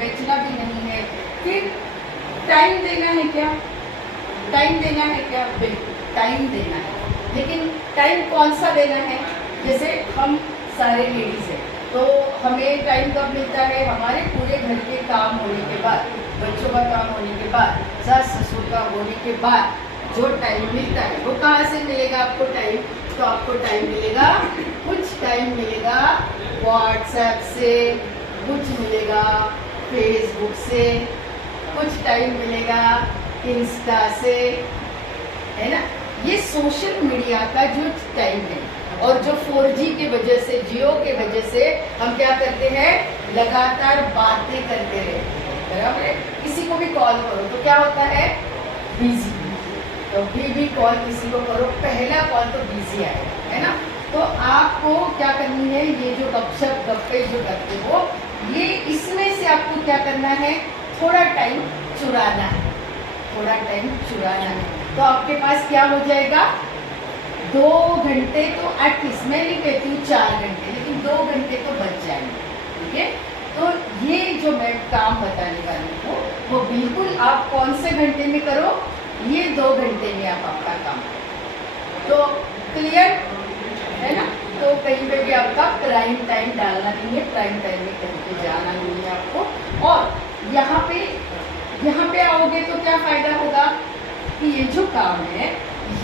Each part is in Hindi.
बेचना भी नहीं है। फिर टाइम देना है क्या? टाइम देना है क्या? बिल्कुल टाइम देना है, लेकिन टाइम कौन सा देना है? जैसे हम सारे लेडीज हैं तो हमें टाइम कब मिलता है? हमारे पूरे घर के काम होने के बाद, बच्चों का काम होने के बाद, सास ससुर का होने के बाद जो टाइम मिलता है वो कहाँ से मिलेगा आपको टाइम? तो आपको टाइम मिलेगा, कुछ टाइम मिलेगा व्हाट्सएप से, कुछ मिलेगा फेसबुक से, कुछ टाइम मिलेगा इंस्टा से, है ना। ये सोशल मीडिया का जो टाइम है, और जो 4G की वजह से, जियो के वजह से हम क्या करते हैं? लगातार बातें करते रहते हैं, बराबर है। किसी को भी कॉल करो तो क्या होता है? बिजी। तो भी कॉल किसी को करो, पहला कॉल तो बिजी आएगा, है ना। तो आपको क्या करनी है? ये जो गपशप गप्पे जो करते हो, ये इसमें से आपको क्या करना है? थोड़ा टाइम चुराना है, थोड़ा टाइम चुराना है। तो आपके पास क्या हो जाएगा? 2 घंटे तो एटलीस्ट, मैं नहीं कहती हूँ 4 घंटे, लेकिन 2 घंटे तो बच जाएंगे, ठीक है। तो ये जो मैं काम बताने वाली हूँ वो बिल्कुल आप कौन से घंटे में करो? ये 2 घंटे में आप अपना काम करो। तो क्लियर है ना। तो कहीं पे भी आपका प्राइम टाइम डालना नहीं है, प्राइम टाइम में कहीं पे जाना नहीं है आपको। और यहाँ पे आओगे तो क्या फायदा होगा कि ये जो काम है,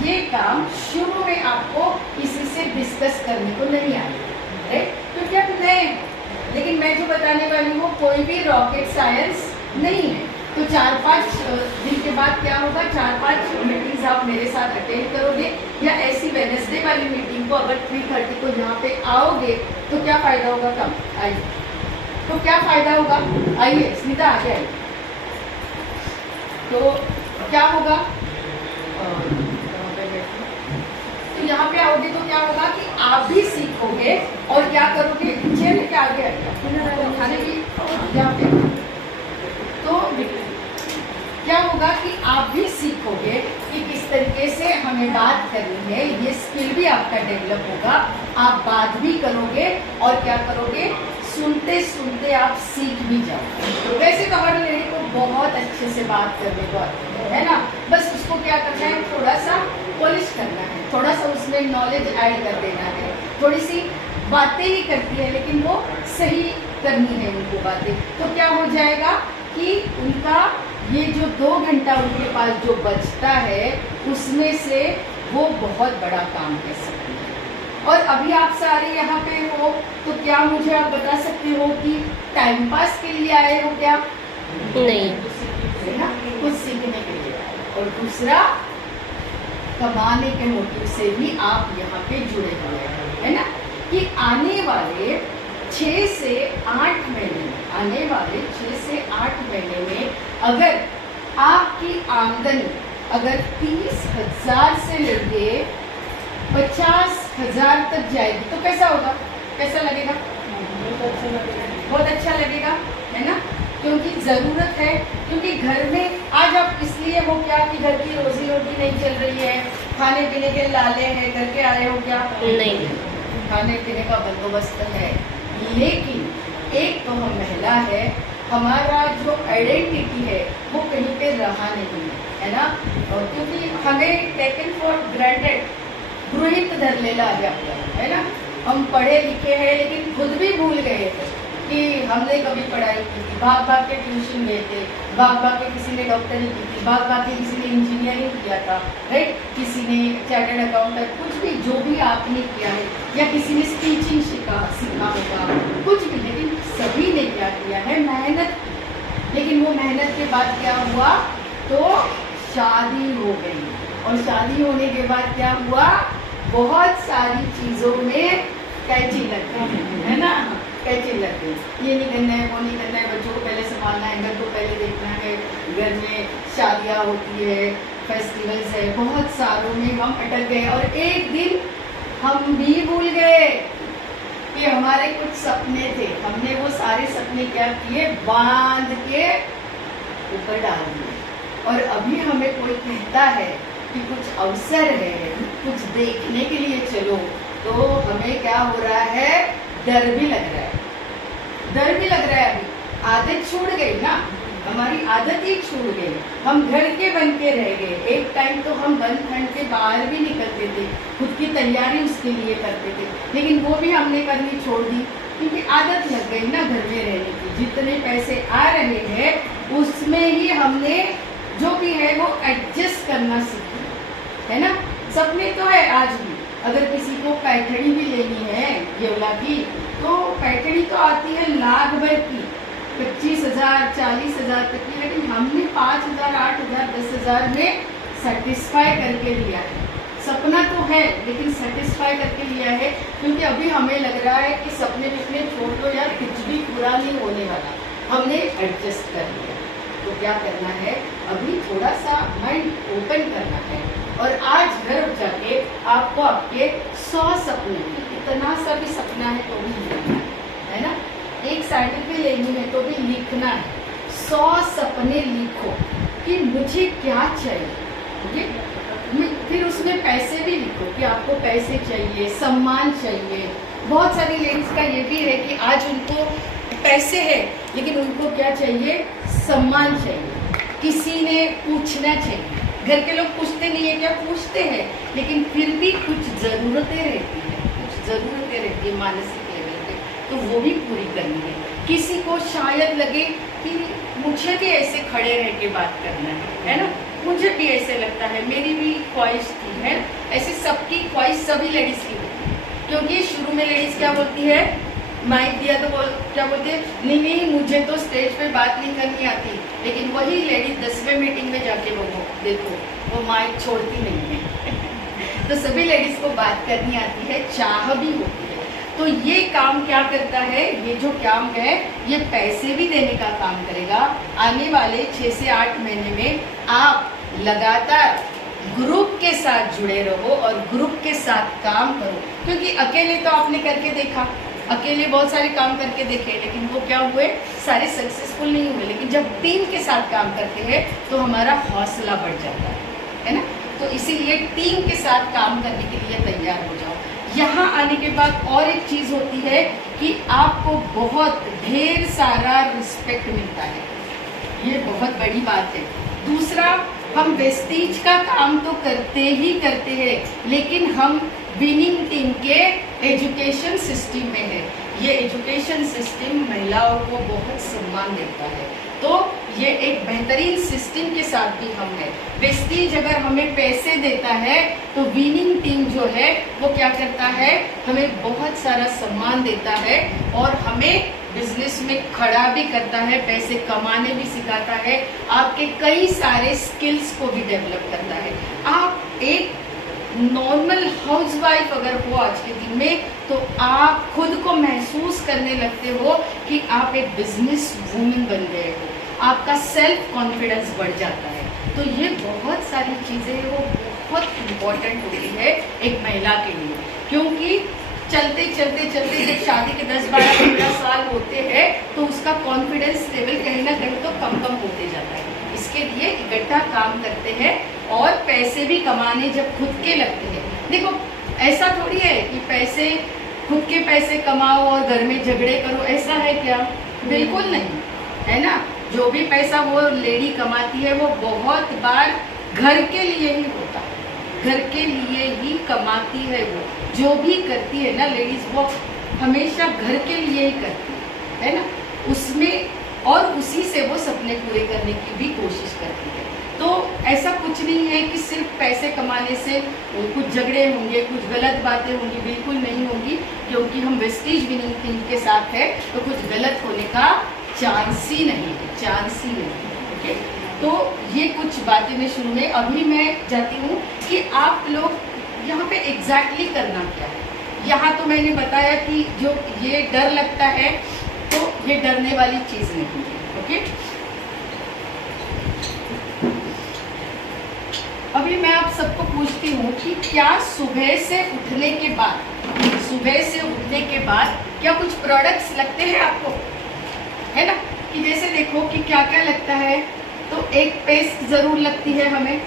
ये काम शुरू में आपको किसी से डिस्कस करने को नहीं आएगा, राइट। तो क्या नए, लेकिन मैं जो बताने वाली हूँ कोई भी रॉकेट साइंस नहीं है। तो 4-5 दिन के बाद क्या होगा? 4-5 मीटिंग्स आप मेरे साथ अटेंड करोगे, या ऐसी वेडनेसडे वाली मीटिंग को अगर 3:30 को यहाँ पे आओगे तो क्या फायदा होगा? कम आइए, तो क्या फायदा होगा? आइए स्मिता आ जाए। तो क्या होगा? तो यहाँ पे आओगे तो क्या होगा कि आप भी सीखोगे और क्या करोगे? चलिए क्या आ गया खाने की यहाँ पे। तो क्या होगा कि आप भी सीखोगे कि किस तरीके से हमें बात करनी है, ये स्किल भी आपका डेवलप होगा। आप बात भी करोगे और क्या करोगे? सुनते सुनते आप सीख भी जाओगे। वैसे तो हर लेडी को बहुत अच्छे से बात करने को आती है ना, बस उसको क्या करना है? थोड़ा सा पॉलिश करना है, थोड़ा सा उसमें नॉलेज ऐड कर देना है। थोड़ी सी बातें ही करती है लेकिन वो सही करनी है उनको बातें। तो क्या हो जाएगा कि उनका ये जो 2 घंटा उनके पास जो बचता है, उसमें से वो बहुत बड़ा काम कर सकते हैं। और अभी आप सारे यहाँ पे हो तो क्या मुझे आप बता सकते हो कि टाइम पास के लिए आए हो क्या? नहीं, है ना, कुछ सीखने के लिए। और दूसरा, कमाने के मोटिव से भी आप यहाँ पे जुड़े हुए हैं, है ना। कि आने वाले 6 से 8 महीने, आने वाले 6 से 8 महीने में अगर आपकी आमदनी अगर 30,000 से लेके 50,000 तक जाएगी तो कैसा होगा? कैसा लगेगा? बहुत अच्छा लगेगा, है ना। क्योंकि ज़रूरत है, क्योंकि घर में आज आप इसलिए हो क्या कि घर की रोजी रोटी नहीं चल रही है, खाने पीने के लाले हैं, घर के आए हो क्या? नहीं, खाने पीने का बंदोबस्त है, लेकिन एक तो हम महिला है, हमारा जो आइडेंटिटी है वो कहीं पे रहा नहीं है ना। और क्योंकि हमें टेकन फॉर ग्रांटेड, गृहित धरलेला आहे आपल्याला, है ना। हम पढ़े लिखे हैं लेकिन खुद भी भूल गए थे कि हमने कभी पढ़ाई की थी। भाग भाग के ट्यूशन गए थे, भाग भाग के किसी ने डॉक्टरी की थी, भाग भाग के किसी ने इंजीनियरिंग किया था, राइट। किसी ने चार्टर्ड अकाउंटेंट, कुछ भी जो भी आपने किया है, या किसी ने स्टीचिंग सीखा होगा, कुछ भी, लेकिन सभी ने क्या किया है? मेहनत। लेकिन वो मेहनत के बाद क्या हुआ? तो शादी हो गई, और शादी होने के बाद क्या हुआ? बहुत सारी चीज़ों में कैंची लग गई, है ना। कैंची लग गई, ये नहीं करना है, वो नहीं करना है, बच्चों को पहले संभालना है, घर को पहले देखना है, घर में शादियाँ होती है, फेस्टिवल्स है, बहुत सारों में हम अटक गए। और एक दिन हम भी भूल गए कि हमारे कुछ सपने थे। हमने वो सारे सपने क्या किए? बांध के ऊपर डाल दिए। और अभी हमें कोई कहता है कि कुछ अवसर है, कुछ देखने के लिए चलो, तो हमें क्या हो रहा है? डर भी लग रहा है, डर भी लग रहा है। आदत छूट गई ना, हमारी आदत ही छूट गई। हम घर के बन के रह गए। एक टाइम तो हम बंद ठंड के बाहर भी निकलते थे, खुद की तैयारी उसके लिए करते थे, लेकिन वो भी हमने करनी छोड़ दी क्योंकि आदत लग गई ना घर में रहने की। जितने पैसे आ रहे हैं उसमें ही हमने जो भी है वो एडजस्ट करना सीखा है ना। सपने तो है आज भी, अगर किसी को पैठणी भी लेनी है येवला की, तो पैठणी तो आती है लाख भर की, 25,000 40,000 तक की, लेकिन हमने 5,000 8,000 10,000 में सेटिस्फाई करके लिया है। सपना तो है लेकिन सेटिस्फाई करके लिया है, क्योंकि अभी हमें लग रहा है कि सपने विपने छोड़ दो यार, कुछ भी पूरा नहीं होने वाला, हमने एडजस्ट कर लिया। तो क्या करना है, अभी थोड़ा सा माइंड ओपन करना है और आज घर जाके आपको आपके 100 सपने, इतना सा भी सपना है तो भी लिखना है ना, एक साइकिल पे लेनी है तो भी लिखना है। 100 सपने लिखो कि मुझे क्या चाहिए, ओके। फिर उसमें पैसे भी लिखो कि आपको पैसे चाहिए, सम्मान चाहिए। बहुत सारी लेडीज का ये भी है कि आज उनको पैसे है लेकिन उनको क्या चाहिए, सम्मान चाहिए, किसी ने पूछना चाहिए। घर के लोग पूछते नहीं है क्या, पूछते हैं, लेकिन फिर भी कुछ ज़रूरतें रहती है, कुछ ज़रूरतें रहती है मानसिक लेवल पे, तो वो भी पूरी करनी है। किसी को शायद लगे कि मुझे भी ऐसे खड़े रह के बात करना है ना, मुझे भी ऐसे लगता है, मेरी भी ख्वाहिश थी है, ऐसे सबकी ख्वाहिश सभी लेडीज की होती है। क्योंकि शुरू में लेडीज क्या बोलती है, माइक दिया तो क्या बोलते हैं, नहीं नहीं मुझे तो स्टेज पे बात नहीं करनी आती, लेकिन वही लेडीज 10वें मीटिंग में जाके वो देखो वो माइक छोड़ती नहीं है। तो सभी लेडीज को बात करनी आती है, चाह भी होती है। तो ये काम क्या करता है, ये जो काम है ये पैसे भी देने का काम करेगा। आने वाले 6 से 8 महीने में आप लगातार ग्रुप के साथ जुड़े रहो और ग्रुप के साथ काम करो, क्योंकि अकेले तो आपने करके देखा, अकेले बहुत सारे काम करके देखे, लेकिन वो क्या हुए, सारे सक्सेसफुल नहीं हुए। लेकिन जब टीम के साथ काम करते हैं तो हमारा हौसला बढ़ जाता है ना। तो इसीलिए टीम के साथ काम करने के लिए तैयार हो जाओ। यहाँ आने के बाद और एक चीज़ होती है कि आपको बहुत ढेर सारा रिस्पेक्ट मिलता है, ये बहुत बड़ी बात है। दूसरा, हम वेस्टीज का काम तो करते ही करते हैं, लेकिन हम विनिंग टीम के एजुकेशन सिस्टम में है। ये एजुकेशन सिस्टम महिलाओं को बहुत सम्मान देता है, तो ये एक बेहतरीन सिस्टम के साथ भी हम है। वेस्टीज अगर हमें पैसे देता है तो विनिंग टीम जो है वो क्या करता है, हमें बहुत सारा सम्मान देता है और हमें बिजनेस में खड़ा भी करता है, पैसे कमाने भी सिखाता है, आपके कई सारे स्किल्स को भी डेवलप करता है। आप एक नॉर्मल हाउसवाइफ अगर हो आज के दिन में, तो आप खुद को महसूस करने लगते हो कि आप एक बिजनेस वूमेन बन गए हो, आपका सेल्फ कॉन्फिडेंस बढ़ जाता है। तो ये बहुत सारी चीज़ें वो बहुत इम्पोर्टेंट होती है एक महिला के लिए, क्योंकि चलते चलते चलते जब शादी के 10, 12, 15 साल होते हैं तो उसका कॉन्फिडेंस लेवल कहीं ना कहीं तो कम होते जाता है। इसके लिए इकट्ठा काम करते हैं और पैसे भी कमाने जब खुद के लगते हैं। देखो ऐसा थोड़ी है कि पैसे खुद के पैसे कमाओ और घर में झगड़े करो, ऐसा है क्या? बिल्कुल नहीं, है ना। जो भी पैसा वो लेडी कमाती है वो बहुत बार घर के लिए ही होता है, घर के लिए ही कमाती है। वो जो भी करती है ना लेडीज, वो हमेशा घर के लिए ही करती है ना, उसमें और उसी से वो सपने पूरे करने की भी कोशिश करती है। तो ऐसा कुछ नहीं है कि सिर्फ पैसे कमाने से कुछ झगड़े होंगे, कुछ गलत बातें होंगी, बिल्कुल नहीं होंगी, क्योंकि हम वेस्टीज विनिंग टीम के साथ है तो कुछ गलत होने का चांस ही नहीं है, चांस ही नहीं है। ओके, तो ये कुछ बातें मैं शुरू में, अभी मैं जाती हूँ कि आप लोग यहाँ पे एग्जैक्टली करना क्या है। यहाँ तो मैंने बताया कि जो ये डर लगता है तो ये डरने वाली चीज़ नहीं है। ओके, अभी मैं आप सबको पूछती हूँ कि क्या सुबह से उठने के बाद क्या कुछ प्रोडक्ट्स लगते हैं आपको, है ना। कि जैसे देखो कि क्या क्या लगता है, तो एक पेस्ट जरूर लगती है हमें,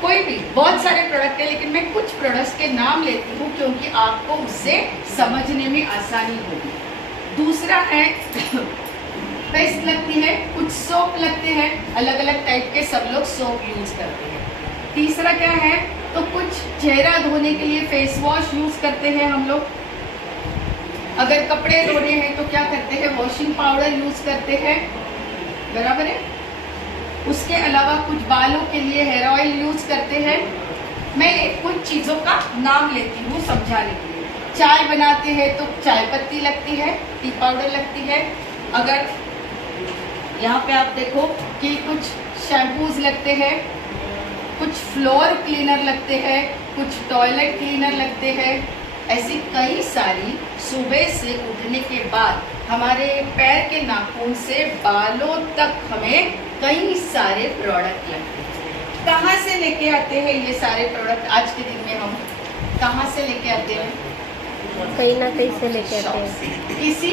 कोई भी बहुत सारे प्रोडक्ट है, लेकिन मैं कुछ प्रोडक्ट्स के नाम लेती हूँ क्योंकि आपको उससे समझने में आसानी होगी। दूसरा है पेस्ट लगती है, कुछ सोप लगते हैं, अलग अलग टाइप के सब लोग सोप यूज करते हैं। तीसरा क्या है, तो कुछ चेहरा धोने के लिए फेस वॉश यूज करते हैं हम लोग। अगर कपड़े धोने हैं तो क्या करते हैं, वॉशिंग पाउडर यूज करते हैं, बराबर है। उसके अलावा कुछ बालों के लिए हेयर ऑयल यूज करते हैं। मैं कुछ चीजों का नाम लेती हूँ समझाने के लिए। चाय बनाते हैं तो चाय पत्ती लगती है, टी पाउडर लगती है। अगर यहाँ पे आप देखो कि कुछ शैम्पूज लगते हैं, कुछ फ्लोर क्लीनर लगते हैं, कुछ टॉयलेट क्लीनर लगते हैं। ऐसी कई सारी सुबह से उठने के बाद हमारे पैर के नाखून से बालों तक हमें कई सारे प्रोडक्ट लगते हैं। कहाँ से लेके आते हैं ये सारे प्रोडक्ट? आज के दिन में हम कहाँ से लेके आते हैं? कहीं ना कहीं से लेके आते हैं, किसी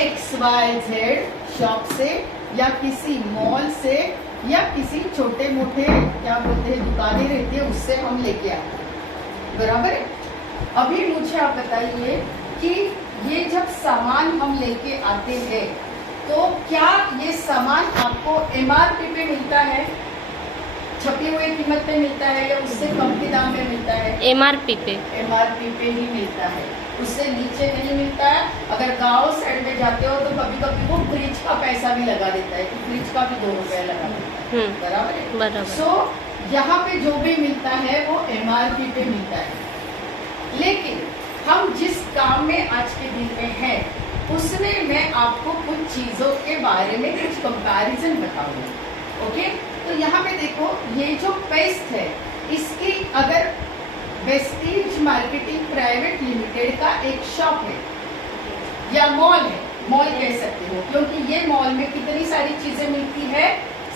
XYZ शॉप से या किसी मॉल से या किसी छोटे मोटे क्या बोलते हैं दुकानें रहती है, उससे हम लेके आते हैं, बराबर है। अभी मुझे आप बताइए कि ये जब सामान हम लेके आते हैं तो क्या ये सामान आपको MRP पे मिलता है, छपी हुई कीमत पे मिलता है, या उससे कम के दाम में मिलता है? MRP पे। MRP पे ही मिलता है, उससे नीचे नहीं मिलता है। अगर गांव साइड में जाते हो तो कभी कभी वो फ्रिज का पैसा भी लगा देता है, कि फ्रिज का भी 2 रुपया लगा देता है, बराबर है। बराबर। सो यहाँ पे जो भी मिलता है वो MRP पे मिलता है। लेकिन हम जिस काम में आज के दिन में हैं, उसमें मैं आपको कुछ चीज़ों के बारे में कुछ कंपैरिजन बताऊंगी, ओके। तो यहाँ पे देखो, ये जो पेस्ट है इसकी अगर वेस्टीज मार्केटिंग प्राइवेट लिमिटेड का एक शॉप है या मॉल है, मॉल कह सकते हो, क्योंकि ये मॉल में कितनी सारी चीजें मिलती है,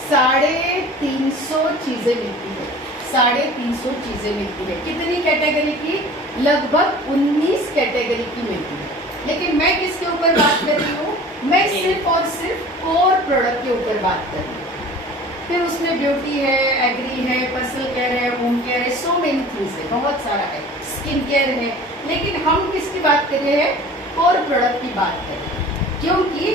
350 चीजें मिलती है, 350 चीजें मिलती है। कितनी कैटेगरी की? लगभग 19 कैटेगरी की मिलती है। लेकिन मैं किसके ऊपर बात कर रही हूँ? मैं सिर्फ और सिर्फ कोर प्रोडक्ट के ऊपर बात कर रही हूँ। फिर उसमें ब्यूटी है, एग्री है, पर्सनल केयर है, होम केयर है, सो मेनी थिंग्स है, बहुत सारा है, स्किन केयर है। लेकिन हम किसकी बात कर रहे हैं? कोर प्रोडक्ट की बात कर रहे हैं। क्योंकि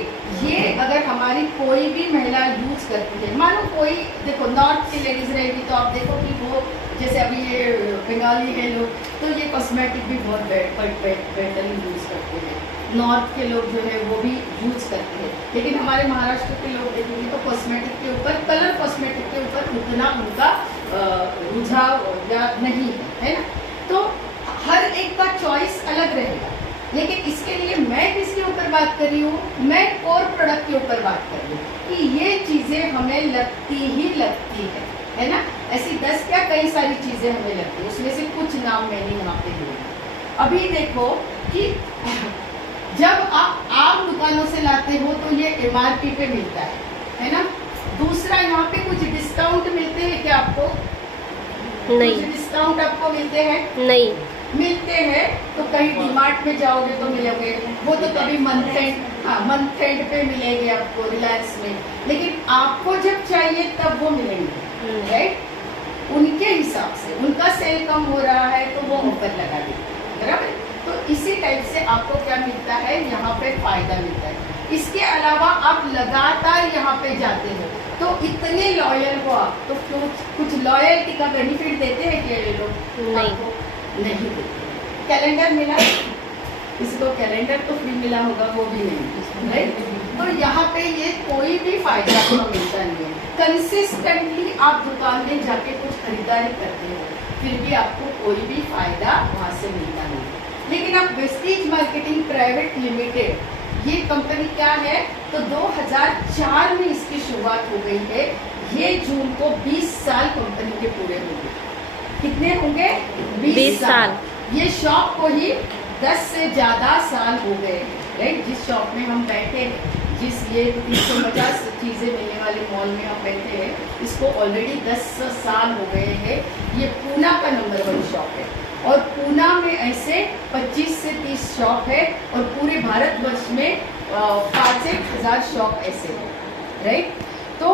ये अगर हमारी कोई भी महिला यूज करती है, मानो कोई देखो नॉर्थ की लेडीज रहेगी तो आप देखो कि वो जैसे अभी ये बंगाली है लोग, तो ये कॉस्मेटिक भी बहुत बेहतरीन यूज करते हैं। नॉर्थ के लोग जो है वो भी यूज करते हैं। लेकिन हमारे महाराष्ट्र के लोग देखेंगे तो कॉस्मेटिक के ऊपर, कलर कॉस्मेटिक के ऊपर उतना उनका रुझाव या नहीं है ना। तो हर एक का चॉइस अलग रहेगा। लेकिन इसके लिए मैं किसके ऊपर बात कर रही हूँ? मैं कोर प्रोडक्ट के ऊपर बात कर रही हूँ कि ये चीजें हमें लगती ही लगती है ना। ऐसी 10 क्या कई सारी चीजें हमें लगती है, उसमें से कुछ नाम मैंने यहाँ पे लिए। अभी देखो कि जब आप आम दुकानों से लाते हो तो ये MRP पे मिलता है ना। दूसरा, यहाँ पे कुछ डिस्काउंट मिलते हैं क्या आपको? नहीं। कुछ डिस्काउंट आपको मिलते हैं? नहीं मिलते हैं तो कहीं डीमार्ट में जाओगे तो मिलेंगे, वो तो कभी मंथ एंड पे मिलेंगे आपको, रिलायंस में। लेकिन आपको जब चाहिए तब वो मिलेंगे, राइट। उनके हिसाब से उनका सेल कम हो रहा है तो वो ऑफर लगा देते हैं, बराबर। तो इसी टाइप से आपको क्या मिलता है, यहाँ पे फायदा मिलता है। इसके अलावा आप लगातार यहाँ पे जाते हो तो इतने लॉयल हो आप, तो कुछ लॉयल्टी का बेनिफिट देते हैं क्या ये लोग? नहीं देते। कैलेंडर मिला, इसको कैलेंडर तो फ्री मिला होगा, वो भी नहीं, राइट। तो यहाँ पे ये कोई भी फायदा आपको मिलता नहीं है। कंसिस्टेंटली आप दुकान में जाके कुछ खरीदारी करते हो, फिर भी आपको कोई भी फायदा वहाँ से मिलता नहीं। लेकिन अब वेस्टीज मार्केटिंग प्राइवेट लिमिटेड ये कंपनी क्या है, तो 2004 में इसकी शुरुआत हो गई है। ये जून को 20 साल कंपनी के पूरे होंगे। कितने होंगे? 20 साल। ये शॉप को ही 10 से ज्यादा साल हो गए हैं, राइट। जिस शॉप में हम बैठे हैं, जिस ये 350 चीजें मिलने वाले मॉल में हम बैठे हैं, इसको ऑलरेडी 10 साल हो गए हैं। ये पूना का नंबर 1 शॉप है और पूना में ऐसे 25 से 30 शॉप है और पूरे भारतवर्ष में 5-1 हज़ार शॉप ऐसे है, राइट। तो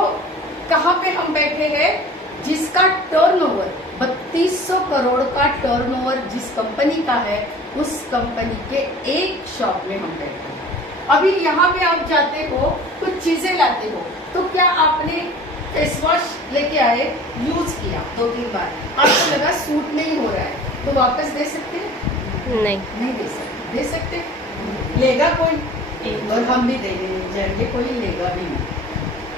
कहाँ पे हम बैठे हैं? जिसका टर्नओवर 3200 करोड़ का टर्नओवर जिस कंपनी का है, उस कंपनी के एक शॉप में हम बैठे हैं। अभी यहाँ पे आप जाते हो, कुछ चीजें लाते हो, तो क्या आपने फेस वॉश लेके आए, यूज किया 2-3 बार, आपको लगा सूट नहीं हो रहा है, तो वापस दे सकते हैं? नहीं। नहीं दे सकते। दे सकते? लेगा कोई? और हम भी देने नहीं जाएंगे, कोई लेगा भी नहीं।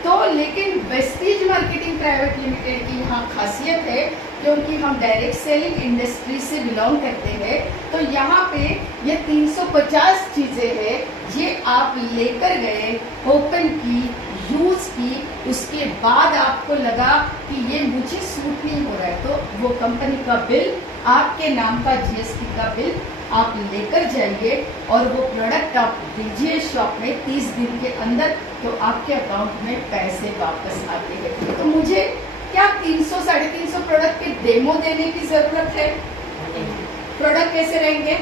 तो लेकिन वेस्टीज मार्केटिंग प्राइवेट लिमिटेड की यहाँ खासियत है, क्योंकि हम डायरेक्ट सेलिंग इंडस्ट्री से बिलोंग करते हैं, तो यहाँ पे ये 350 चीजें हैं, ये आप लेकर गए, ओपन की, यूज की, उसके बाद आपको लगा कि ये मुझे सूट नहीं हो रहा है, तो वो कंपनी का बिल, आपके नाम का जीएसटी का बिल आप लेकर जाइए और वो प्रोडक्ट आप दीजिए शॉप में 30 दिन के अंदर, तो आपके अकाउंट में पैसे वापस आते हैं। तो मुझे क्या 300-350 प्रोडक्ट के डेमो देने की जरूरत है? प्रोडक्ट कैसे रहेंगे?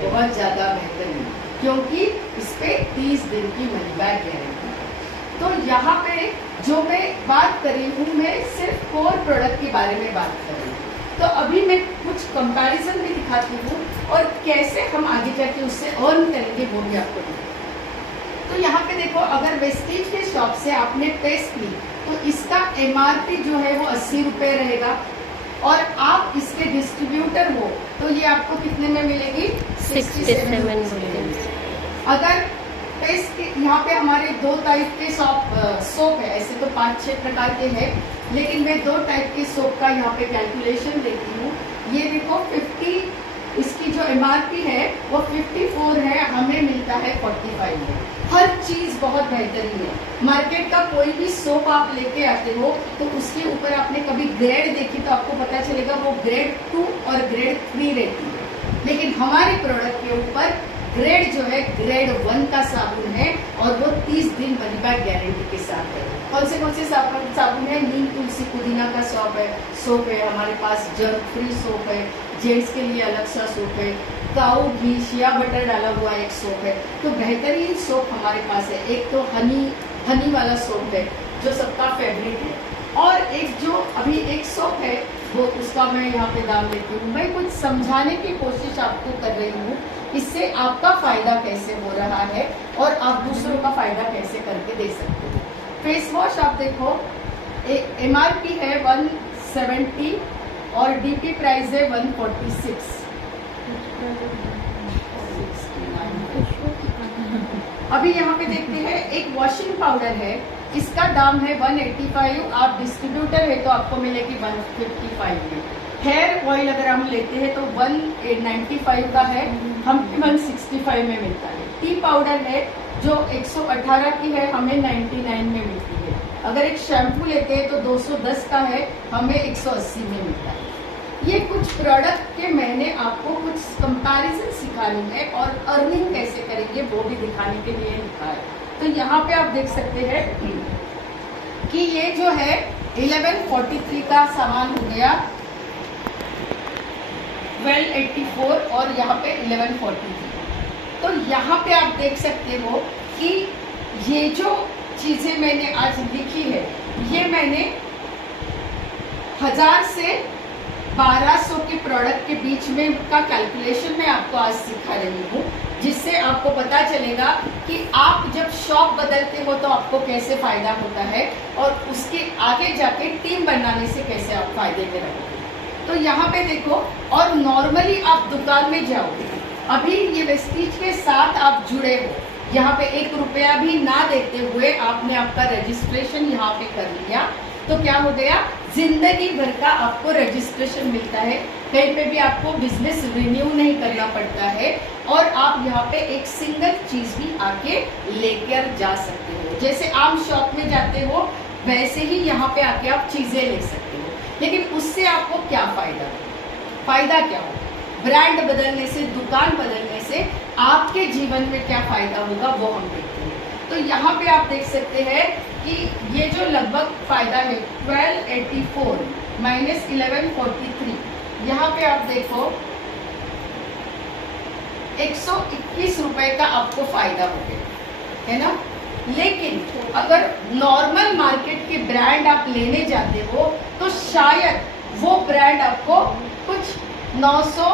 बहुत ज्यादा बेहतरीन, क्योंकि इस पे 30 दिन की मनी बैक गारंटी। तो यहाँ पे जो मैं बात कर रही हूँ, मैं सिर्फ कोर प्रोडक्ट के बारे में बात कर रही हूँ। तो अभी मैं कुछ कंपैरिजन भी दिखाती हूँ और कैसे हम आगे जाके उससे अर्न करेंगे वो भी आपको दिखाऊँ। तो यहाँ पे देखो, अगर वेस्टीज के शॉप से आपने पेस्ट ली तो इसका एमआरपी जो है वो 80 रुपये रहेगा, और आप इसके डिस्ट्रीब्यूटर हो तो ये आपको कितने में मिलेगी? 67 रुपीज। अगर पेस्ट यहाँ पे हमारे 2 टाइप के सोप है, ऐसे तो 5-6 प्रकार के हैं, लेकिन मैं 2 टाइप के सोप का यहाँ पे कैलकुलेशन देती हूँ। ये देखो 50, इसकी जो एमआरपी है वो 54 है, हमें मिलता है 45 में। हर चीज बहुत बेहतरीन है। मार्केट का कोई भी सोप आप लेके आते हो तो उसके ऊपर आपने कभी ग्रेड देखी तो आपको पता चलेगा वो ग्रेड 2 और ग्रेड 3 रहती है, लेकिन हमारे प्रोडक्ट के ऊपर ग्रेड जो है ग्रेड 1 का साबुन है, और वो 30 दिन मनी बैक गारंटी के साथ है। कौन से साबुन है? नीम तुलसी पुदीना का सोप है हमारे पास, जर्म फ्री सोप है, जेंट्स के लिए अलग सा सोप है, काऊ घी शिया बटर डाला हुआ एक सोप है। तो बेहतरीन सोप हमारे पास है। एक तो हनी वाला सोप है जो सबका फेवरेट है, और एक जो अभी एक सोप है वो उसका मैं यहाँ पे दाम लेती हूँ। मैं कुछ समझाने की कोशिश आपको कर रही हूँ, इससे आपका फायदा कैसे हो रहा है और आप दूसरों का फायदा कैसे करके दे सकते हो। फेस वॉश आप देखो, एमआरपी है 170 और डीपी प्राइस है 146। अभी यहाँ पे देखते हैं, एक वॉशिंग पाउडर है, इसका दाम है 185, आप डिस्ट्रीब्यूटर है तो आपको मिलेगी 155 में। हेयर ऑयल अगर हम लेते हैं तो 195 का है, हम 165 में मिलता है। टी पाउडर है जो 118 की है, हमें 99 में मिलती है। अगर एक शैम्पू लेते हैं तो 210 का है, हमें 180 में मिलता है। ये कुछ प्रोडक्ट के मैंने आपको कुछ कंपैरिजन सिखानी है और अर्निंग कैसे करेंगे वो भी दिखाने के लिए लिखा है। तो यहाँ पे आप देख सकते हैं कि ये जो है 1143 का सामान हो गया 1284, और यहाँ पे 1143। तो यहाँ पे आप देख सकते हो कि ये जो चीजें मैंने आज लिखी है, ये मैंने 1000 से 1200 के प्रोडक्ट के बीच में का कैलकुलेशन मैं आपको आज सिखा रही हूँ, जिससे आपको पता चलेगा कि आप जब शॉप बदलते हो तो आपको कैसे फायदा होता है, और उसके आगे जाके टीम बनाने से कैसे आप फायदे में रहोगे। तो यहाँ पे देखो, और नॉर्मली आप दुकान में जाओगे, अभी ये वेस्टीज के साथ आप जुड़े हो, यहाँ पे 1 रुपया भी ना देते हुए आपने आपका रजिस्ट्रेशन यहाँ पे कर लिया, तो क्या हो गया, जिंदगी भर का आपको रजिस्ट्रेशन मिलता है, कहीं पे भी आपको बिजनेस रिन्यू नहीं करना पड़ता है, और आप यहाँ पे एक सिंगल चीज भी आके लेकर जा सकते हो। जैसे आम शॉप में जाते हो वैसे ही यहाँ पे आके आप चीजें ले सकते हो, लेकिन उससे आपको क्या फायदा हो? फायदा क्या हो? ब्रांड बदलने से, दुकान बदलने से आपके जीवन में क्या फायदा होगा वो हम देखते हैं। तो यहाँ पे आप देख सकते हैं कि ये जो लगभग फायदा है 1284 माइनस 1143, यहाँ पे आप देखो 121 रुपए का आपको फायदा हो गया है ना। लेकिन अगर नॉर्मल मार्केट के ब्रांड आप लेने जाते हो तो शायद वो ब्रांड आपको कुछ 900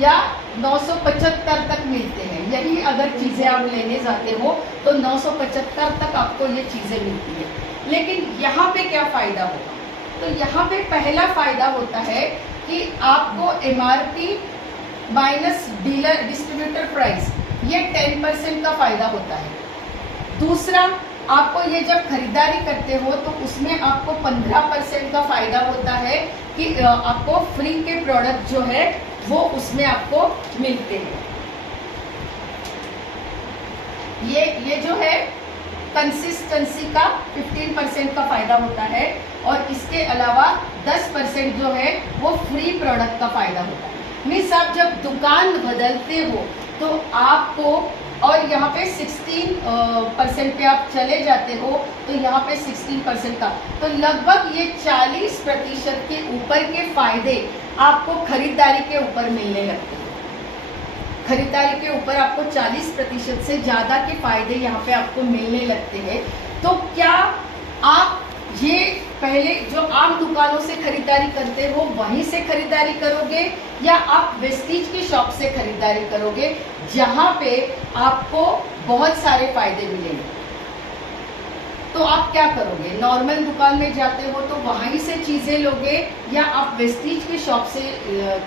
या 975 तक मिलते हैं, यही अगर चीज़ें आप लेने जाते हो तो 975 तक आपको ये चीज़ें मिलती है। लेकिन यहाँ पे क्या फ़ायदा होगा? तो यहाँ पे पहला फ़ायदा होता है कि आपको MRP minus dealer distributor price, ये 10% का फ़ायदा होता है। दूसरा, आपको ये जब खरीदारी करते हो तो उसमें आपको 15% का फ़ायदा होता है कि आपको फ्री के प्रोडक्ट जो है वो उसमें आपको मिलते हैं। ये जो है कंसिस्टेंसी का 15% का फ़ायदा होता है और इसके अलावा 10% जो है वो फ्री प्रोडक्ट का फ़ायदा होता है। मीन्स आप जब दुकान बदलते हो तो आपको, और यहाँ पे 16% पे आप चले जाते हो तो यहाँ पे 16% का, तो लगभग ये 40% के ऊपर के फायदे आपको खरीदारी के ऊपर मिलने लगते हैं। खरीदारी के ऊपर आपको 40% से ज़्यादा के फायदे यहाँ पे आपको मिलने लगते हैं। तो क्या आप ये पहले जो आम दुकानों से खरीदारी करते हो वहीं से खरीदारी करोगे या आप वेस्टीज की शॉप से खरीदारी करोगे जहाँ पे आपको बहुत सारे फायदे मिलेंगे? तो आप क्या करोगे? नॉर्मल दुकान में जाते हो तो वहीं से चीज़ें लोगे या आप वेस्टीज की शॉप से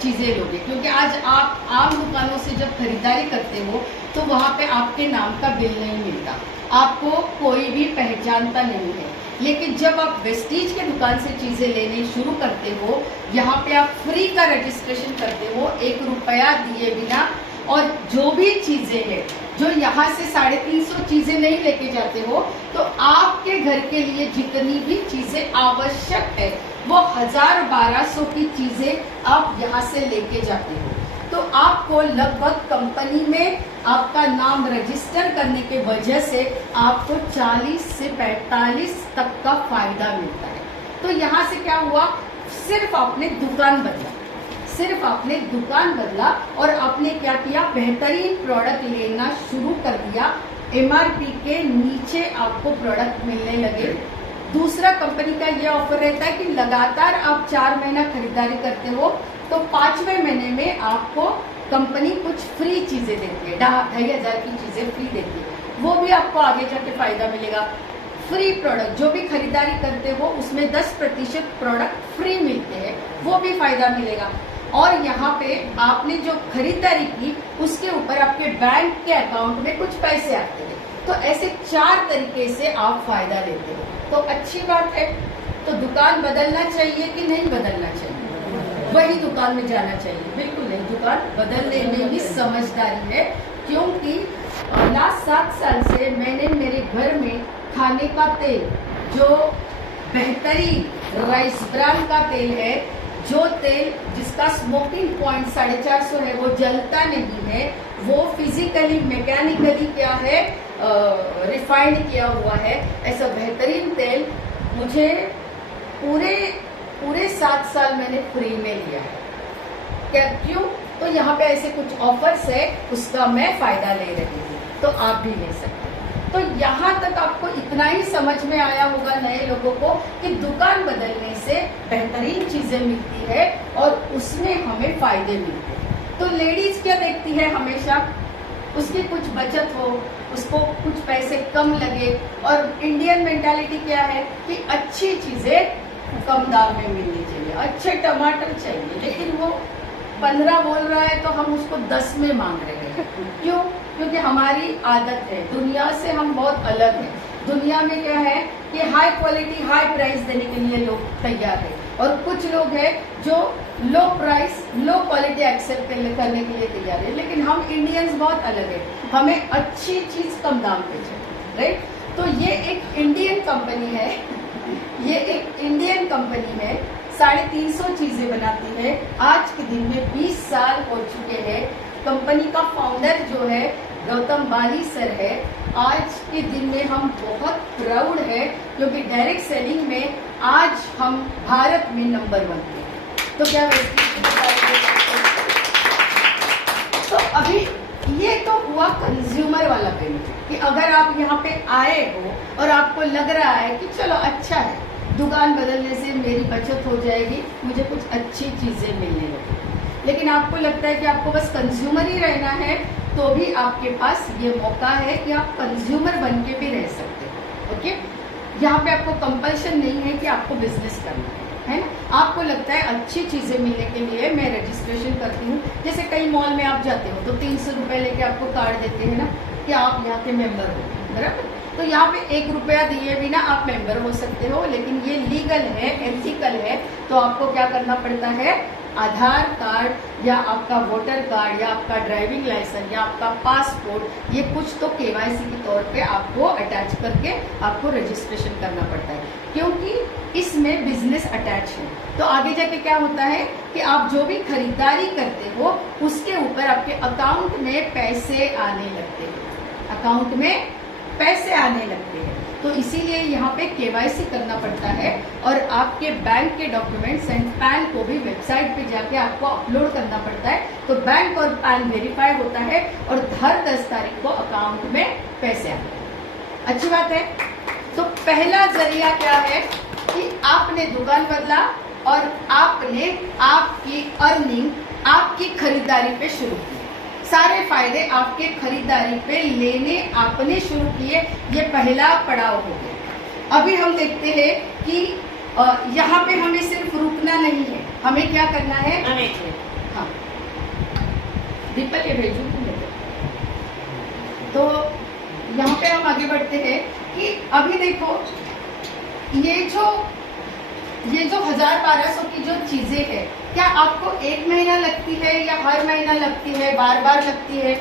चीज़ें लोगे? क्योंकि आज आप आम दुकानों से जब खरीदारी करते हो तो वहाँ पे आपके नाम का बिल नहीं मिलता, आपको कोई भी पहचानता नहीं है। लेकिन जब आप वेस्टीज के दुकान से चीज़ें लेने शुरू करते हो, यहाँ पे आप फ्री का रजिस्ट्रेशन करते हो 1 रुपया दिए बिना, और जो भी चीज़ें हैं जो यहाँ से 350 चीज़ें नहीं लेके जाते हो, तो आपके घर के लिए जितनी भी चीज़ें आवश्यक है वो 1000-1200 की चीज़ें आप यहाँ से लेके जाते हो। तो आपको लगभग कंपनी में आपका नाम रजिस्टर करने के वजह से आपको 40 से 45 तक का फायदा मिलता है। तो यहाँ से क्या हुआ? सिर्फ आपने दुकान बदला और आपने क्या किया? बेहतरीन प्रोडक्ट लेना शुरू कर दिया। MRP के नीचे आपको प्रोडक्ट मिलने लगे। दूसरा, कंपनी का ये ऑफर रहता है कि लगातार आप 4 महीना खरीदारी करते हो तो 5वें महीने में आपको कंपनी कुछ फ्री चीज़ें देती है, 2500 की चीज़ें फ्री देती है। वो भी आपको आगे जाके फायदा मिलेगा। फ्री प्रोडक्ट जो भी खरीदारी करते हो उसमें 10% प्रोडक्ट फ्री मिलते हैं, वो भी फायदा मिलेगा। और यहाँ पे आपने जो खरीदारी की उसके ऊपर आपके बैंक के अकाउंट में कुछ पैसे आते हैं। तो ऐसे 4 तरीके से आप फायदा लेते हो। तो अच्छी बात है। तो दुकान बदलना चाहिए कि नहीं बदलना चाहिए? वही दुकान में जाना चाहिए? बिल्कुल नहीं, दुकान बदलने में भी समझदारी है। क्योंकि लास्ट 7 साल से मैंने मेरे घर में खाने का तेल, जो बेहतरीन राइस ब्रांड का तेल है, जो तेल जिसका स्मोकिंग पॉइंट 450 है, वो जलता नहीं है, वो फिजिकली मैकेनिकली क्या है, रिफाइंड किया हुआ है, ऐसा बेहतरीन तेल मुझे पूरे 7 साल मैंने फ्री में लिया है। क्या? क्यों? तो यहाँ पे ऐसे कुछ ऑफर्स है, उसका मैं फायदा ले रही हूँ, तो आप भी ले सकते हैं। तो यहाँ तक आपको इतना ही समझ में आया होगा नए लोगों को कि दुकान बदलने से बेहतरीन चीजें मिलती है और उसमें हमें फायदे मिलते हैं। तो लेडीज क्या देखती है? हमेशा उसकी कुछ बचत हो, उसको कुछ पैसे कम लगे, और इंडियन मेंटालिटी क्या है कि अच्छी चीजें कम दाम में मिलनी चाहिए, अच्छे टमाटर चाहिए, लेकिन वो 15 बोल रहा है तो हम उसको 10 में मांग रहे हैं। क्यों? क्योंकि हमारी आदत है, दुनिया से हम बहुत अलग हैं। दुनिया में क्या है कि हाई क्वालिटी हाई प्राइस देने के लिए लोग तैयार है, और कुछ लोग हैं जो low price low quality accept करने के लिए तैयार है। लेकिन हम इंडियंस बहुत अलग है, हमें अच्छी चीज कम दाम पे चाहिए, राइट? तो ये एक इंडियन कंपनी है, ये एक इंडियन कंपनी है, 350 चीजें बनाती है। आज के दिन में 20 साल हो चुके हैं। कंपनी का फाउंडर जो है गौतम बाली सर है। आज के दिन में हम बहुत प्राउड है क्योंकि डायरेक्ट सेलिंग में आज हम भारत में नंबर 1 हैं। तो क्या तो अभी ये तो हुआ कंज्यूमर वाला पेमेंट कि अगर आप यहाँ पे आए हो और आपको लग रहा है कि चलो अच्छा है, दुकान बदलने से मेरी बचत हो जाएगी, मुझे कुछ अच्छी चीजें मिलने लगेगी, लेकिन आपको लगता है कि आपको बस कंज्यूमर ही रहना है, तो भी आपके पास ये मौका है कि आप कंज्यूमर बन के भी रह सकते हो। ओके, यहाँ पे आपको कंपल्शन नहीं है कि आपको बिजनेस करना है ना। आपको लगता है अच्छी चीजें मिलने के लिए मैं रजिस्ट्रेशन करती हूँ। जैसे कई मॉल में आप जाते हो तो 300 रुपए लेके आपको कार्ड देते हैं ना कि आप यहाँ के मेंबर हो, बराबर। तो यहाँ पे 1 रुपया दिए बिना आप मेंबर हो सकते हो, लेकिन ये लीगल है, एथिकल है। तो आपको क्या करना पड़ता है, आधार कार्ड या आपका वोटर कार्ड या आपका ड्राइविंग लाइसेंस या आपका पासपोर्ट, ये कुछ तो केवाईसी के तौर पे आपको अटैच करके आपको रजिस्ट्रेशन करना पड़ता है, क्योंकि इसमें बिजनेस अटैच है। तो आगे जाके क्या होता है कि आप जो भी खरीदारी करते हो उसके ऊपर आपके अकाउंट में पैसे आने लगते हैं, अकाउंट में पैसे आने लगते हैं। तो इसीलिए यहाँ पे केवाईसी करना पड़ता है और आपके बैंक के डॉक्यूमेंट्स एंड पैन को भी वेबसाइट पे जाके आपको अपलोड करना पड़ता है। तो बैंक और पैन वेरीफाई होता है और हर 10 तारीख को अकाउंट में पैसे आते हैं। अच्छी बात है। तो पहला जरिया क्या है कि आपने दुकान बदला और आपने आपकी अर्निंग आपकी खरीदारी पे शुरू की, सारे फायदे आपके खरीदारी पे लेने आपने शुरू किए, ये पहला पड़ाव हो गया। अभी हम देखते हैं कि यहाँ पे हमें सिर्फ रुकना नहीं है, हमें क्या करना है, हाँ दीपक ये भेजू। तो यहाँ पे हम आगे बढ़ते हैं कि अभी देखो ये जो 1000-1200 की जो चीजें हैं, क्या आपको 1 महीना लगती है या हर महीना लगती है, बार बार लगती है,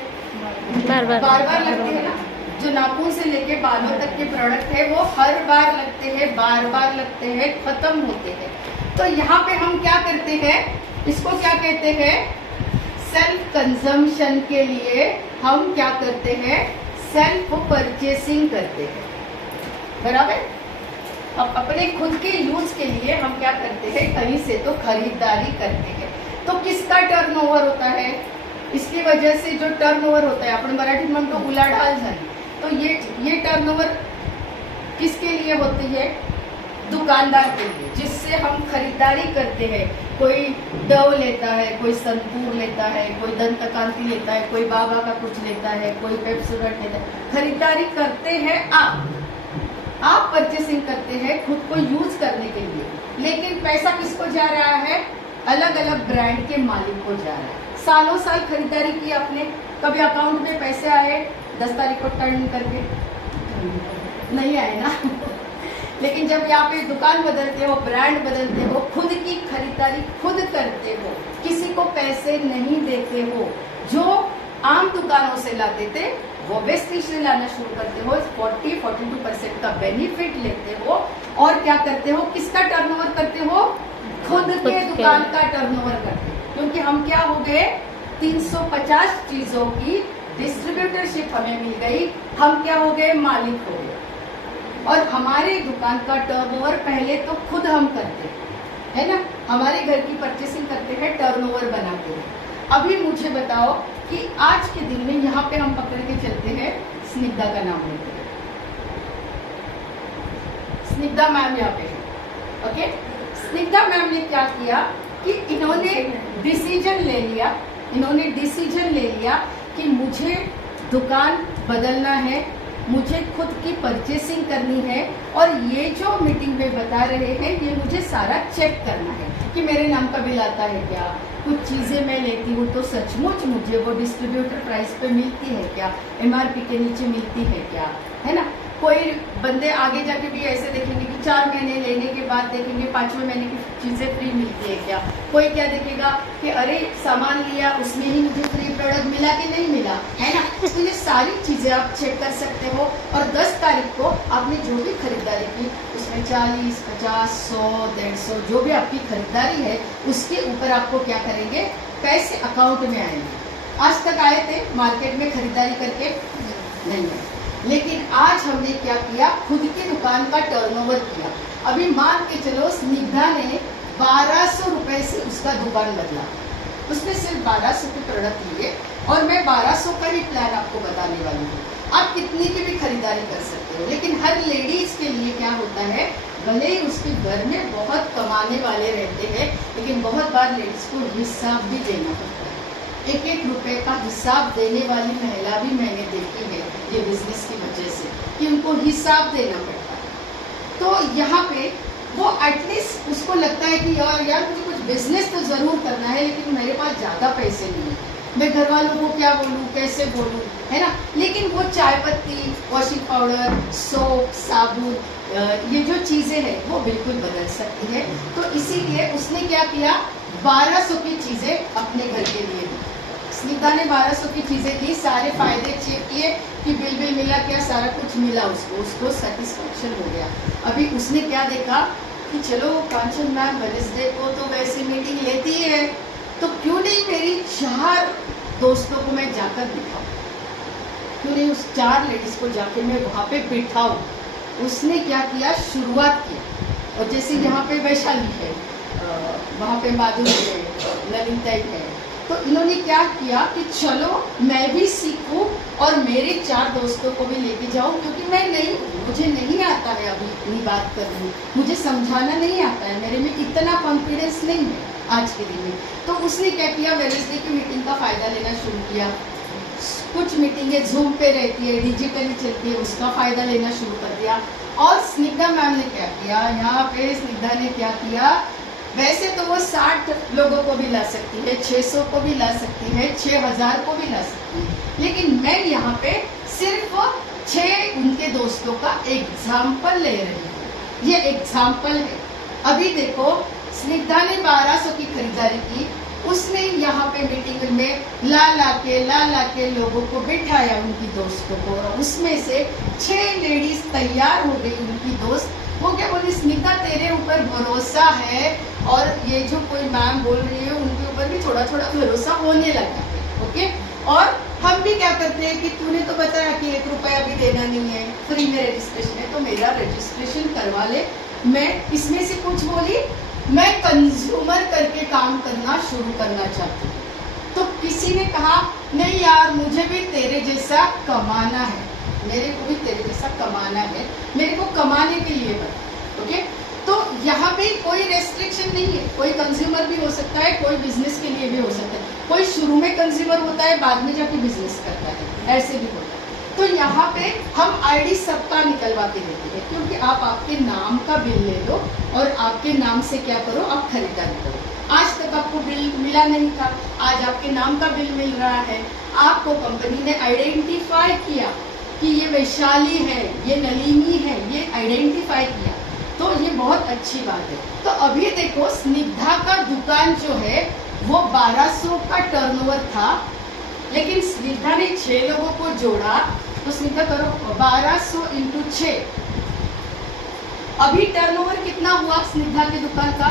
बार बार लगती है ना। जो नाखून से लेके बालों तक के प्रोडक्ट है वो हर बार लगते हैं, बार बार लगते हैं, खत्म होते हैं। तो यहाँ पे हम क्या करते हैं, इसको क्या कहते हैं, सेल्फ कंजम्पशन के लिए हम क्या करते हैं, सेल्फ परचेसिंग करते हैं, बराबर। अब अपने खुद के यूज के लिए हम क्या करते हैं, कहीं से तो खरीदारी करते हैं। तो किसका टर्नओवर होता है, इसकी वजह से जो टर्नओवर होता है, अपन मराठी में तो उलाढाल झाली। तो ये टर्नओवर किसके लिए होती है, दुकानदार के लिए, जिससे हम खरीदारी करते हैं। कोई डव लेता है, कोई संतूर लेता है, कोई दंतकांति लेता है, कोई बाबा का कुछ लेता है, कोई पेप्सोडेंट लेता है। खरीदारी करते हैं आप परचेसिंग करते हैं खुद को यूज करने के लिए, लेकिन पैसा किसको जा रहा है, अलग अलग ब्रांड के मालिक को जा रहा है। सालों साल खरीदारी की आपने, कभी अकाउंट में पैसे आए 10 तारीख को टर्न करके नहीं आए ना लेकिन जब यहाँ पे दुकान बदलते हो, ब्रांड बदलते हो, खुद की खरीदारी खुद करते हो, किसी को पैसे नहीं देते हो, जो आम दुकानों से लाते थे वो वेस्टेज से लाना शुरू करते हो, 40-42% का बेनिफिट लेते हो और क्या करते हो, किसका टर्नओवर करते हो, खुद के दुकान का टर्नओवर करते हो। क्योंकि हम क्या हो गए, 350 चीजों की डिस्ट्रीब्यूटरशिप हमें मिल गई, हम क्या हो गए, मालिक हो गए। और हमारे दुकान का टर्नओवर पहले तो खुद हम करते है ना, हमारे घर की परचेसिंग करते हैं, टर्नओवर बनाते हैं। अभी मुझे बताओ कि आज के दिन में यहाँ पे हम पकड़ के चलते हैं, स्निग्धा का नाम लेते हैं, स्निग्धा मैम यहाँ पे है। ओके, स्निग्धा मैम ने क्या किया कि इन्होंने डिसीजन ले लिया कि मुझे दुकान बदलना है, मुझे खुद की परचेसिंग करनी है और ये जो मीटिंग में बता रहे हैं ये मुझे सारा चेक करना है कि मेरे नाम का बिल आता है क्या, कुछ चीजें मैं लेती हूँ तो सचमुच मुझे वो डिस्ट्रीब्यूटर प्राइस पे मिलती है क्या, MRP के नीचे मिलती है क्या, है ना। कोई बंदे आगे जाके भी ऐसे देखेंगे कि 4 महीने लेने के बाद देखेंगे 5वें महीने की चीजें फ्री मिलती है क्या। कोई क्या देखेगा कि अरे सामान लिया उसमें ही मुझे फ्री प्रोडक्ट मिला कि नहीं मिला, है ना। तो ये सारी चीजें आप चेक कर सकते हो और 10 तारीख को आपने जो भी खरीदारी की उसमें 40, 50, 100, 150 जो भी आपकी खरीदारी है उसके ऊपर आपको क्या करेंगे, पैसे अकाउंट में आएंगे। आज तक आए थे मार्केट में खरीदारी करके नहीं है, लेकिन आज हमने क्या किया, खुद की दुकान का टर्नओवर किया। अभी मान के चलो स्निग्धा ने 1200 रुपए से उसका दुकान बदला, उसने सिर्फ 1200 के प्रोडक्ट लिए और मैं 1200 का ही प्लान आपको बताने वाली हूँ। आप कितनी की भी खरीदारी कर सकते हो, लेकिन हर लेडीज के लिए क्या होता है, भले ही उसके घर में बहुत कमाने वाले रहते हैं लेकिन बहुत बार लेडीज को हिसाब भी देना पड़ता है। एक एक रुपए का हिसाब देने वाली महिला भी मैंने देखी है ये बिजनेस की वजह से, कि उनको हिसाब देना पड़ता है। तो यहाँ पे वो एटलीस्ट उसको लगता है कि यार मुझे कुछ बिजनेस तो ज़रूर करना है, लेकिन मेरे पास ज़्यादा पैसे नहीं है, मैं घर वालों को क्या बोलूँ, कैसे बोलूँ, है ना। लेकिन वो चाय पत्ती, वॉशिंग पाउडर, सोप, साबुन, ये जो चीज़ें हैं वो बिल्कुल बदल सकती है। तो इसीलिए उसने क्या किया, 1200 की चीज़ें अपने घर के लिए दी। स्निग्धा ने 1200 की चीज़ें दी, सारे फायदे चेक किए कि बिल मिला क्या, सारा कुछ मिला उसको सेटिस्फेक्शन हो गया। अभी उसने क्या देखा कि चलो कांचन मैम वेडनेसडे को तो वैसे मीटिंग लेती है, तो क्यों नहीं मेरी 4 दोस्तों को मैं जाकर दिखाऊं, क्यों नहीं उस 4 लेडीज़ को जाके मैं वहाँ पे बिठाऊं। उसने क्या किया, शुरुआत की। और जैसे यहाँ पे वैशाली है, वहाँ पे माधुरी है, ललिता है, तो इन्होंने क्या किया कि चलो मैं भी सीखूं और मेरे 4 दोस्तों को भी लेके जाऊं, क्योंकि मैं नहीं, मुझे नहीं आता है अभी इतनी बात करनी, मुझे समझाना नहीं आता है, मेरे में इतना कॉन्फिडेंस नहीं है आज के दिन में। तो उसने क्या किया, वेडनेसडे की मीटिंग का फ़ायदा लेना शुरू किया। कुछ मीटिंगें जूम पे रहती है, डिजिटली चलती है, उसका फ़ायदा लेना शुरू कर दिया। और स्निग्धा मैम ने क्या किया, यहाँ पे स्निग्धा ने क्या किया, वैसे तो वो 60 लोगों को भी ला सकती है, 600 को भी ला सकती है, 6000 को भी ला सकती है, लेकिन मैं यहाँ पे सिर्फ 6 उनके दोस्तों का एग्जाम्पल ले रही हूँ। ये एग्जाम्पल है। अभी देखो स्निग्धा ने 1200 की खरीदारी की, उसने यहाँ पे मीटिंग में ला के लोगों को बिठाया, उनकी दोस्तों को, और उसमें से 6 लेडीज तैयार हो गई उनकी दोस्त। वो क्या बोली, स्निग्धा तेरे ऊपर भरोसा है, और ये जो कोई मैम बोल रही है उनके ऊपर भी थोड़ा थोड़ा भरोसा होने लगा है, ओके। और हम भी क्या करते हैं कि तूने तो बताया कि 1 रुपया भी देना नहीं है, फ्री में रजिस्ट्रेशन है, तो मेरा रजिस्ट्रेशन करवा ले। मैं इसमें से कुछ बोली, मैं कंज्यूमर करके काम करना शुरू करना चाहती हूँ। तो किसी ने कहा नहीं यार, मुझे भी तेरे जैसा कमाना है, मेरे को भी तेरे जैसा कमाना है, मेरे को कमाने के लिए बता, ओके। तो यहाँ पे कोई रेस्ट्रिक्शन नहीं है, कोई कंज्यूमर भी हो सकता है, कोई बिजनेस के लिए भी हो सकता है, कोई शुरू में कंज्यूमर होता है, बाद में जाके बिजनेस करता है, ऐसे भी होता है। तो यहाँ पे हम आईडी सबका निकलवाते रहते हैं, क्योंकि आप आपके नाम का बिल ले लो और आपके नाम से क्या करो, आप खरीदारी करो। आज तक आपको बिल मिला नहीं था, आज आपके नाम का बिल मिल रहा है। आपको कंपनी ने आइडेंटिफाई किया कि ये वैशाली है, ये नलिनी है, ये आइडेंटिफाई किया, तो ये बहुत अच्छी बात है। तो अभी देखो स्निग्धा का दुकान जो है वो 1200 का टर्नओवर था, लेकिन स्निग्धा ने 6 लोगों को जोड़ा, तो स्निग्धा करो 1200 इंटू 6, अभी टर्नओवर कितना हुआ स्निग्धा की दुकान का,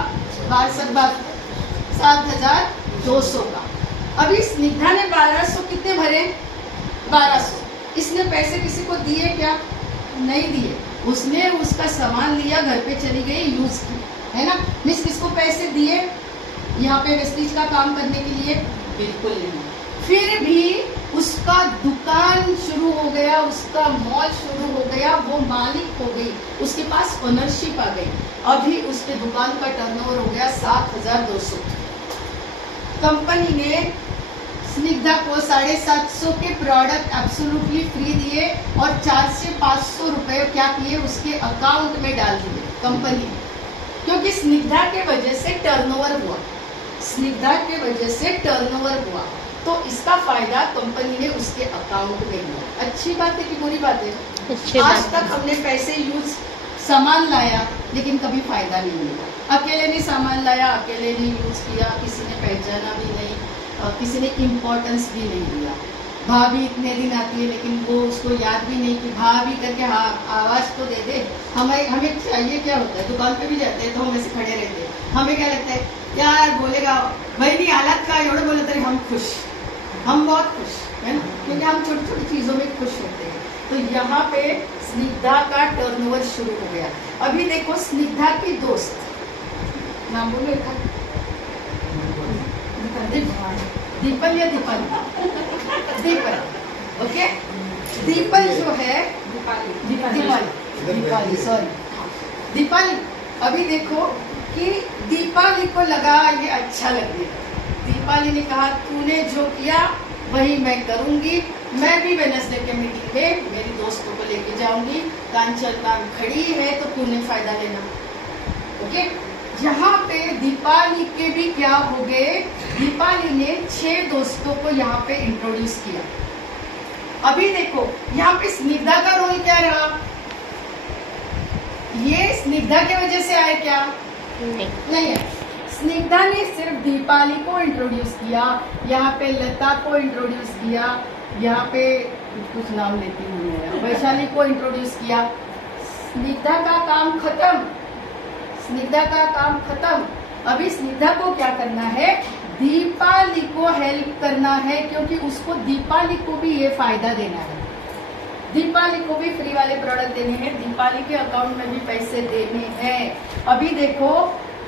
7200 का। अभी स्निग्धा ने 1200 कितने भरे, 1200। इसने पैसे किसी को दिए क्या, नहीं दिए, उसने उसका सामान लिया, घर पे चली गई, यूज की, है ना। मिस किसको पैसे दिए यहाँ पे वेस्टीज का काम करने के लिए, बिल्कुल नहीं। फिर भी उसका दुकान शुरू हो गया, उसका मॉल शुरू हो गया, वो मालिक हो गई, उसके पास ओनरशिप आ गई। अभी उसके दुकान का टर्नओवर हो गया 7200। कंपनी ने स्निग्धा को 750 के प्रोडक्ट एब्सोल्युटली फ्री दिए और 400 से 500 रुपए क्या किए, उसके अकाउंट में डाल दिए कंपनी, क्योंकि स्निग्धा के वजह से टर्नओवर हुआ, स्निग्धा के वजह से टर्नओवर हुआ, तो इसका फायदा कंपनी ने उसके अकाउंट में लिया। अच्छी बात है कि बुरी बात है, आज तक हमने पैसे यूज सामान लाया लेकिन कभी फायदा नहीं मिला। अकेले ने सामान लाया, अकेले ने यूज किया, किसी ने पहचाना भी नहीं, किसी ने इम्पोर्टेंस भी नहीं दिया। भाभी इतने दिन आती है लेकिन वो उसको याद भी नहीं कि भाभी करके हाँ आवाज़ तो दे दे। हमें चाहिए क्या होता है, दुकान पे भी जाते हैं तो हम ऐसे खड़े रहते हैं, हमें क्या लगता है यार बोलेगा भाई नहीं हालत का एवढं बोले तरी हम खुश, हम बहुत खुश है ना, क्योंकि हम छोटी छोटी चीज़ों में खुश होते हैं। तो यहाँ पे स्निग्धा का टर्नओवर शुरू हो गया। अभी देखो स्निग्धा की दोस्त, नाम बोलो एक, दीपल या दीपल, दीपल, ओके। दीपल जो है, दीपाली, सॉरी दीपाली। अभी देखो कि दीपाली को लगा ये अच्छा लग रहा है, दीपाली ने कहा तूने जो किया वही मैं करूंगी। मैं भी वेडनेसडे के मीटिंग में मेरी दोस्तों को लेके जाऊंगी। कांचन मैम खड़ी है तो तूने फायदा लेना। ओके, यहाँ पे दीपाली के भी क्या हो गए, दीपाली ने 6 दोस्तों को यहाँ पे इंट्रोड्यूस किया। अभी देखो यहाँ पे स्निग्धा का रोल क्या रहा, ये स्निग्धा की वजह से आए क्या? नहीं है। स्निग्धा ने सिर्फ दीपाली को इंट्रोड्यूस किया, यहाँ पे लता को इंट्रोड्यूस किया, यहाँ पे कुछ नाम लेती हूँ, वैशाली को इंट्रोड्यूस किया। स्निग्धा का काम खत्म, स्निग्धा का काम खत्म। अभी स्निग्धा को क्या करना है, दीपाली को हेल्प करना है, क्योंकि उसको दीपाली को भी ये फायदा देना है, दीपाली को भी फ्री वाले प्रोडक्ट देने हैं, दीपाली के अकाउंट में भी पैसे देने हैं। अभी देखो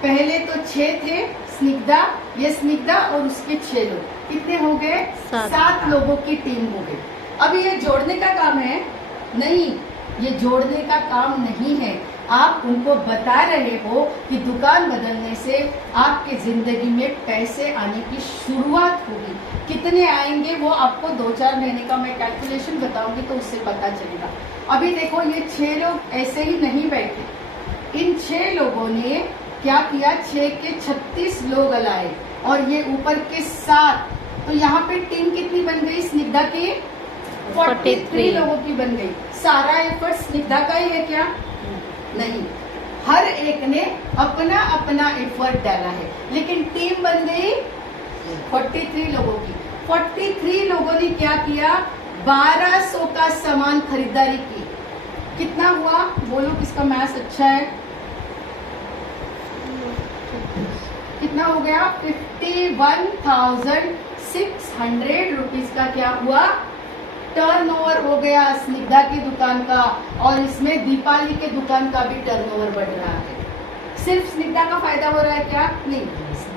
पहले तो 6 थे, स्निग्धा, ये स्निग्धा और उसके 6 लोग, कितने हो गए? 7 लोगों की टीम हो गई। अभी ये जोड़ने का काम है? नहीं, ये जोड़ने का काम नहीं है। आप उनको बता रहे हो कि दुकान बदलने से आपके जिंदगी में पैसे आने की शुरुआत होगी। कितने आएंगे वो आपको 2-4 महीने का मैं कैलकुलेशन बताऊंगी तो उससे पता चलेगा। अभी देखो ये 6 लोग ऐसे ही नहीं बैठे, इन 6 लोगों ने क्या किया, 6 के 36 लोग लाए और ये ऊपर के 7, तो यहाँ पे टीम कितनी बन गई स्निग्धा की? 43 लोगों की बन गई। सारा एफर्ट स्निग्धा का ही है क्या? नहीं, हर एक ने अपना अपना एफर्ट डाला है, लेकिन टीम बन गई 43 लोगों की। 43 लोगों ने क्या किया, 1200 का सामान खरीदारी की। कितना हुआ बोलो, किसका मैथ्स अच्छा है? कितना हो गया? 51,600 रुपीज का क्या हुआ, टर्नओवर हो गया स्निग्धा की दुकान का। और इसमें दीपाली के दुकान का भी टर्नओवर बढ़ रहा है। सिर्फ स्निग्धा का फायदा हो रहा है क्या? नहीं,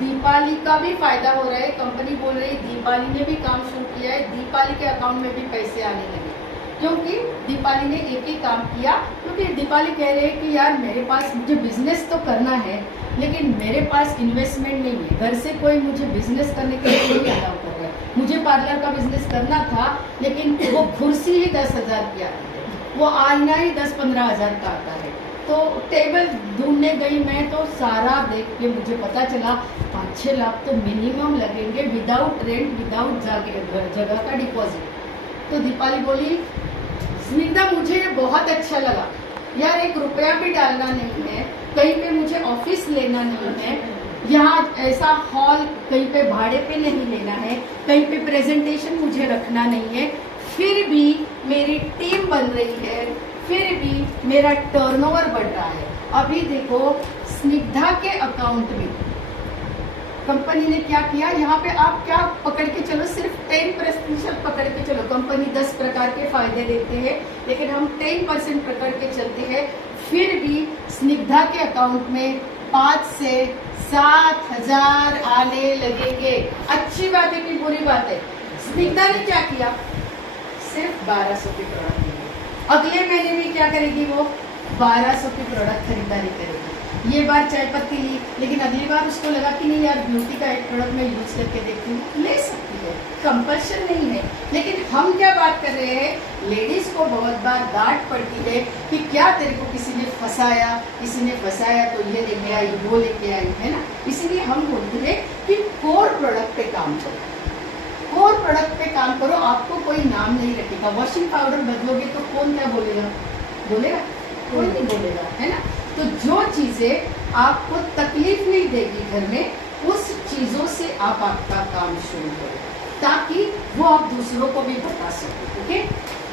दीपाली का भी फायदा हो रहा है। कंपनी बोल रही है दीपाली ने भी काम शुरू किया है, दीपाली के अकाउंट में भी पैसे आने लगे, क्योंकि दीपाली ने एक ही काम किया। क्योंकि दीपाली कह रहे हैं कि यार मेरे पास मुझे बिजनेस तो करना है, लेकिन मेरे पास इन्वेस्टमेंट नहीं है, घर से कोई मुझे बिजनेस करने के लिए नहीं अलाउ कर रहा है। मुझे पार्लर का बिजनेस करना था, लेकिन वो कुर्सी ही 10,000 की आती है, वो आईना ही 10-15 हजार का आता है। तो टेबल ढूंढने गई मैं, तो सारा देख के मुझे पता चला 5-6 लाख तो मिनिमम लगेंगे, विदाउट रेंट, विदाउट जगह का डिपॉजिट। तो दीपाली बोली स्निग्धा मुझे ये बहुत अच्छा लगा यार, 1 रुपया भी डालना नहीं है, कहीं पे मुझे ऑफिस लेना नहीं है, यहाँ ऐसा हॉल कहीं पे भाड़े पे नहीं लेना है, कहीं पे प्रेजेंटेशन मुझे रखना नहीं है, फिर भी मेरी टीम बन रही है, फिर भी मेरा टर्नओवर बढ़ रहा है। अभी देखो स्निग्धा के अकाउंट में कंपनी ने क्या किया, यहाँ पे आप क्या पकड़ के चलो, सिर्फ 10% पकड़ के चलो। कंपनी 10 प्रकार के फायदे देते हैं, लेकिन हम 10% पकड़ के चलते हैं, फिर भी स्निग्धा के अकाउंट में 5 से 7 हजार आने लगेंगे। अच्छी बात है कि बुरी बात है? स्निग्धा ने क्या किया, सिर्फ 1200 के प्रोडक्ट लिए। अगले महीने में क्या करेगी, वो 1200 के प्रोडक्ट खरीदारी करेगी। ये बार चाय पत्ती ली, लेकिन अगली बार उसको लगा कि नहीं यार ब्यूटी का एक प्रोडक्ट मैं यूज करके देखती हूँ, ले सकती है, कंपल्शन नहीं है। लेकिन हम क्या बात कर रहे हैं, लेडीज को बहुत बार डांट पड़ती है कि क्या तेरे को किसी ने फंसाया, किसी ने फंसाया तो ये लेके आई, वो लेके आई, है ना। इसीलिए हम बोलते हैं कि कोर प्रोडक्ट पे काम करो, कोर प्रोडक्ट पे काम करो, आपको कोई नाम नहीं रखेगा। वॉशिंग पाउडर बदलोगे तो कौन क्या बोलेगा, बोलेगा कोई नहीं बोलेगा, है ना। तो जो चीजें आपको तकलीफ नहीं देगी घर में, उस चीजों से आप आपका काम शुरू करो, ताकि वो आप दूसरों को भी बता सको। ओके,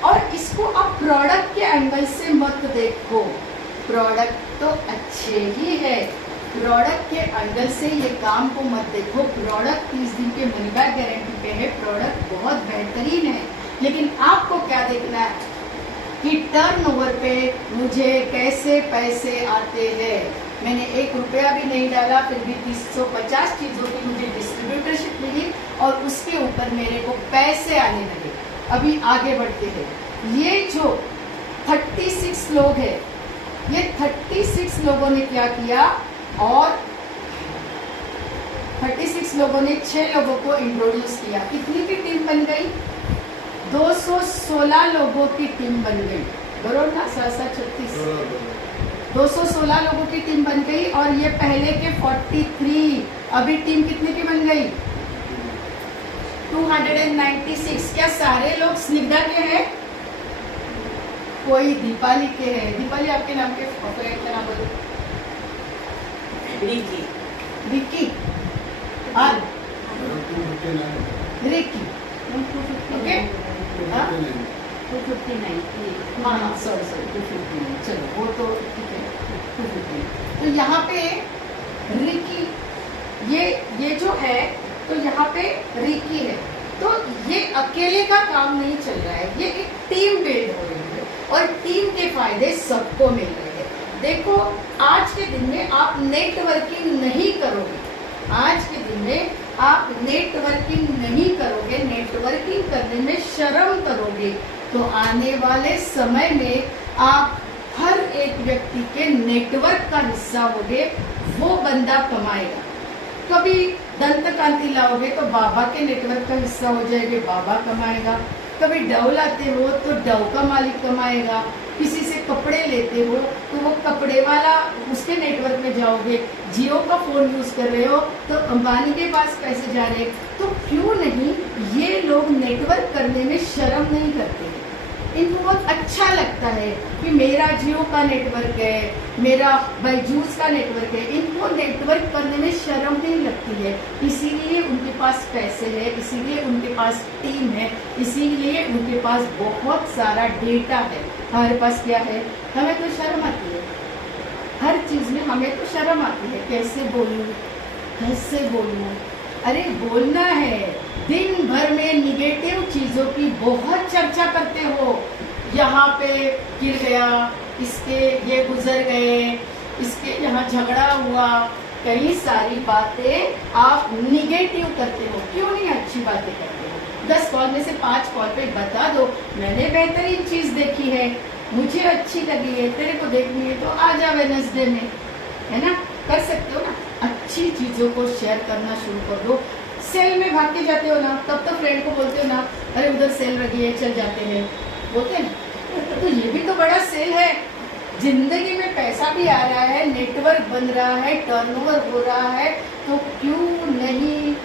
और इसको आप प्रोडक्ट के एंगल से मत देखो, प्रोडक्ट तो अच्छे ही है, प्रोडक्ट के एंगल से ये काम को मत देखो। प्रोडक्ट 30 दिन के मनी बैक गारंटी पे है, प्रोडक्ट बहुत बेहतरीन है, लेकिन आपको क्या देखना है कि टर्नओवर पे मुझे कैसे पैसे आते हैं। मैंने 1 रुपया भी नहीं डाला, फिर भी 350 चीज़ों की मुझे डिस्ट्रीब्यूटरशिप मिली और उसके ऊपर मेरे को पैसे आने लगे। अभी आगे बढ़ते हैं। ये जो 36 लोग हैं, ये 36 लोगों ने क्या किया, और 36 लोगों ने 6 लोगों को इंट्रोड्यूस किया। कितनी की टीम बन गई? 216 लोगों की टीम बन गई। बरोबर ना? 36 216 लोगों की टीम बन गई। और ये पहले के 43। अभी टीम कितने की बन गई? 296। क्या सारे लोग स्निग्धा के हैं? कोई दीपाली के हैं। दीपाली आपके नाम के फ्रेंड का नाम बोलो। रिकी विक्की और रिकी। ओके, हाँ 259। हाँ सॉरी 259। चलो वो तो ठीक है 259। तो यहाँ पे रिकी, ये जो है, तो यहाँ पे रिकी है। तो ये अकेले का काम नहीं चल रहा है, ये एक टीम बिल्ड हो रही है और टीम के फायदे सबको मिल रहे हैं। देखो, आज के दिन में आप नेटवर्किंग नहीं करोगे, आज के दिन में आप नेटवर्किंग नहीं करोगे, नेटवर्किंग करने में शर्म करोगे, तो आने वाले समय में आप हर एक व्यक्ति के नेटवर्क का हिस्सा होगे, वो बंदा कमाएगा। कभी दंत कांति लाओगे तो बाबा के नेटवर्क का हिस्सा हो जाएंगे, बाबा कमाएगा। कभी डव लाते हो तो डव का मालिक कमाएगा। किसी से कपड़े लेते हो तो वो कपड़े वाला, उसके नेटवर्क में जाओगे। जियो का फोन यूज कर रहे हो तो अंबानी के पास पैसे जा रहे। तो क्यों नहीं ये लोग नेटवर्क करने में शर्म नहीं करते? इनको बहुत अच्छा लगता है कि मेरा जियो का नेटवर्क है, मेरा बायजूस का नेटवर्क है। इनको नेटवर्क करने में शर्म नहीं लगती है, इसीलिए उनके पास पैसे है, इसीलिए उनके पास टीम है, इसीलिए उनके पास बहुत सारा डेटा है। हमारे पास क्या है? हमें तो शर्म आती है, हर चीज में हमें तो शर्म आती है। कैसे बोलूं, कैसे बोलूं? अरे बोलना है। दिन भर में निगेटिव चीजों की बहुत चर्चा करते हो। यहाँ पे गिर गया, इसके ये गुजर गए, इसके यहाँ झगड़ा हुआ, कई सारी बातें आप निगेटिव करते हो। क्यों नहीं अच्छी बातें करते हो? 10 कॉल में से 5 कॉल पे बता दो, मैंने बेहतरीन चीज देखी है, मुझे अच्छी लगी है, तेरे को देखनी है तो आ जा वेडनेसडे में, है ना? कर सकते हो ना? अच्छी चीजों को शेयर करना शुरू कर दो। सेल में भाग के जाते हो ना, तब तो फ्रेंड को बोलते हो ना, अरे उधर सेल लगी है, चल जाते हैं, बोलते हैं ना? तो ये भी तो बड़ा सेल है। जिंदगी में पैसा भी आ रहा है, नेटवर्क बन रहा है, टर्नओवर हो रहा है, तो क्यों नहीं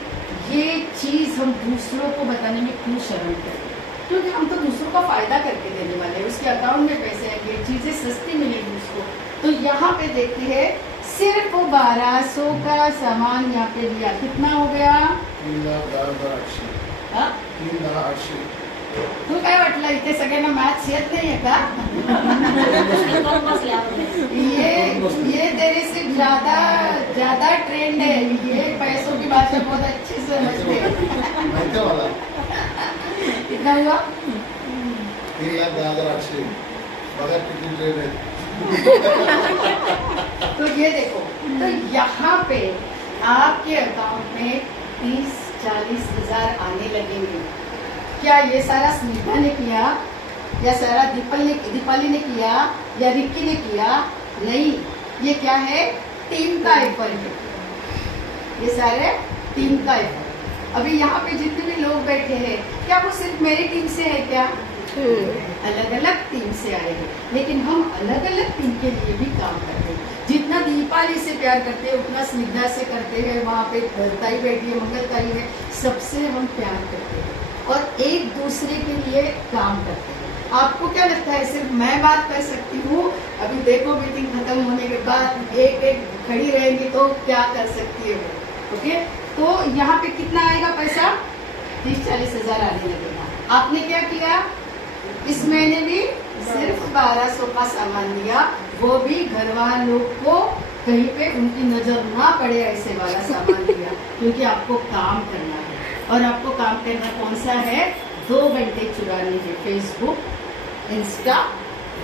ये चीज हम दूसरों को बताने में क्यों शर्म करें? क्योंकि हम तो दूसरों का फायदा करके देने वाले हैं, उसके अकाउंट में पैसे आएंगे, चीजें सस्ती मिलेगी उसको। तो यहाँ पे देखते हैं, सिर्फ 1200 का सामान यहाँ पे लिया, कितना हो गया? 3,800. तू काय वाटलं इथे सगळ्यांना मॅथ्स येत नाहीये का? ये तेरे से ज्यादा ट्रेंड है, ये पैसों की भाषा बहुत अच्छी से समझते हैं। माहिती आहे मला कितना हुआ? 3,10,800. बघा किती ट्रेन आहे. तो ये देखो, तो यहाँ पे आपके अकाउंट में 30-40 हजार आने लगेंगे। क्या ये सारा स्मिता ने किया, या सारा दीपाली ने किया, या रिक्की ने किया? नहीं, ये क्या है? टीम का एफर्ट है, ये सारे टीम का एफर्ट। अभी यहाँ पे जितने भी लोग बैठे हैं, क्या वो सिर्फ मेरी टीम से है क्या? अलग अलग टीम से आए हैं, लेकिन हम अलग अलग टीम के लिए भी काम करते हैं। जितना दीपाली से प्यार करते हैं उतना स्निग्धा से करते हैं। वहाँ पे ताई बैठी है, मंगल ताई है, सबसे हम प्यार करते हैं और एक दूसरे के लिए काम करते हैं। आपको क्या लगता है सिर्फ मैं बात कर सकती हूँ? अभी देखो मीटिंग खत्म होने के बाद एक एक खड़ी रहेंगी तो क्या कर सकती है वो? ओके, तो यहाँ पे कितना आएगा पैसा? 30-40 हजार आने लगेगा। आपने क्या किया? इस महीने भी सिर्फ 1200 का सामान लिया, वो भी घर वालों को कहीं पे उनकी नजर ना पड़े ऐसे वाला सामान लिया, क्योंकि आपको काम करना है। और आपको काम करना कौन सा है? 2 घंटे चुराने हैं, फेसबुक, इंस्टा,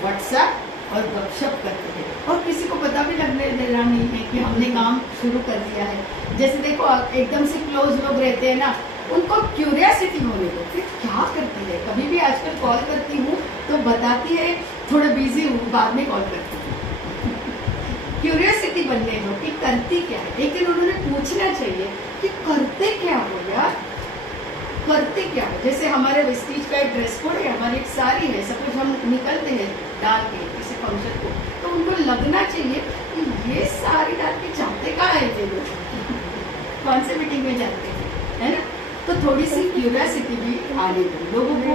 व्हाट्सएप और गपशप करते हैं, और किसी को पता भी लगने देना नहीं है कि हमने काम शुरू कर दिया है। जैसे देखो, एकदम से क्लोज लोग रहते हैं ना, उनको क्यूरियोसिटी होने दो कि क्या करती है। कभी भी आजकल कॉल करती हूँ तो बताती है थोड़ा बिजी हूँ, बाद में कॉल करती हूँ। क्यूरियोसिटी बनने दो कि करती क्या है, लेकिन उन्होंने पूछना चाहिए कि करते क्या हो यार, करते क्या हो। जैसे हमारे वेस्टीज का एक ड्रेस कोड है, हमारी एक साड़ी है, सपोज हम निकलते हैं डाल के किसी फंक्शन को, तो उनको लगना चाहिए कि ये साड़ी डाल के जाते कहाँ है ये लोग, कौन से मीटिंग में जाते हैं, है ना। तो थोड़ी सी क्यूरियोसिटी भी आने दो, लोगों को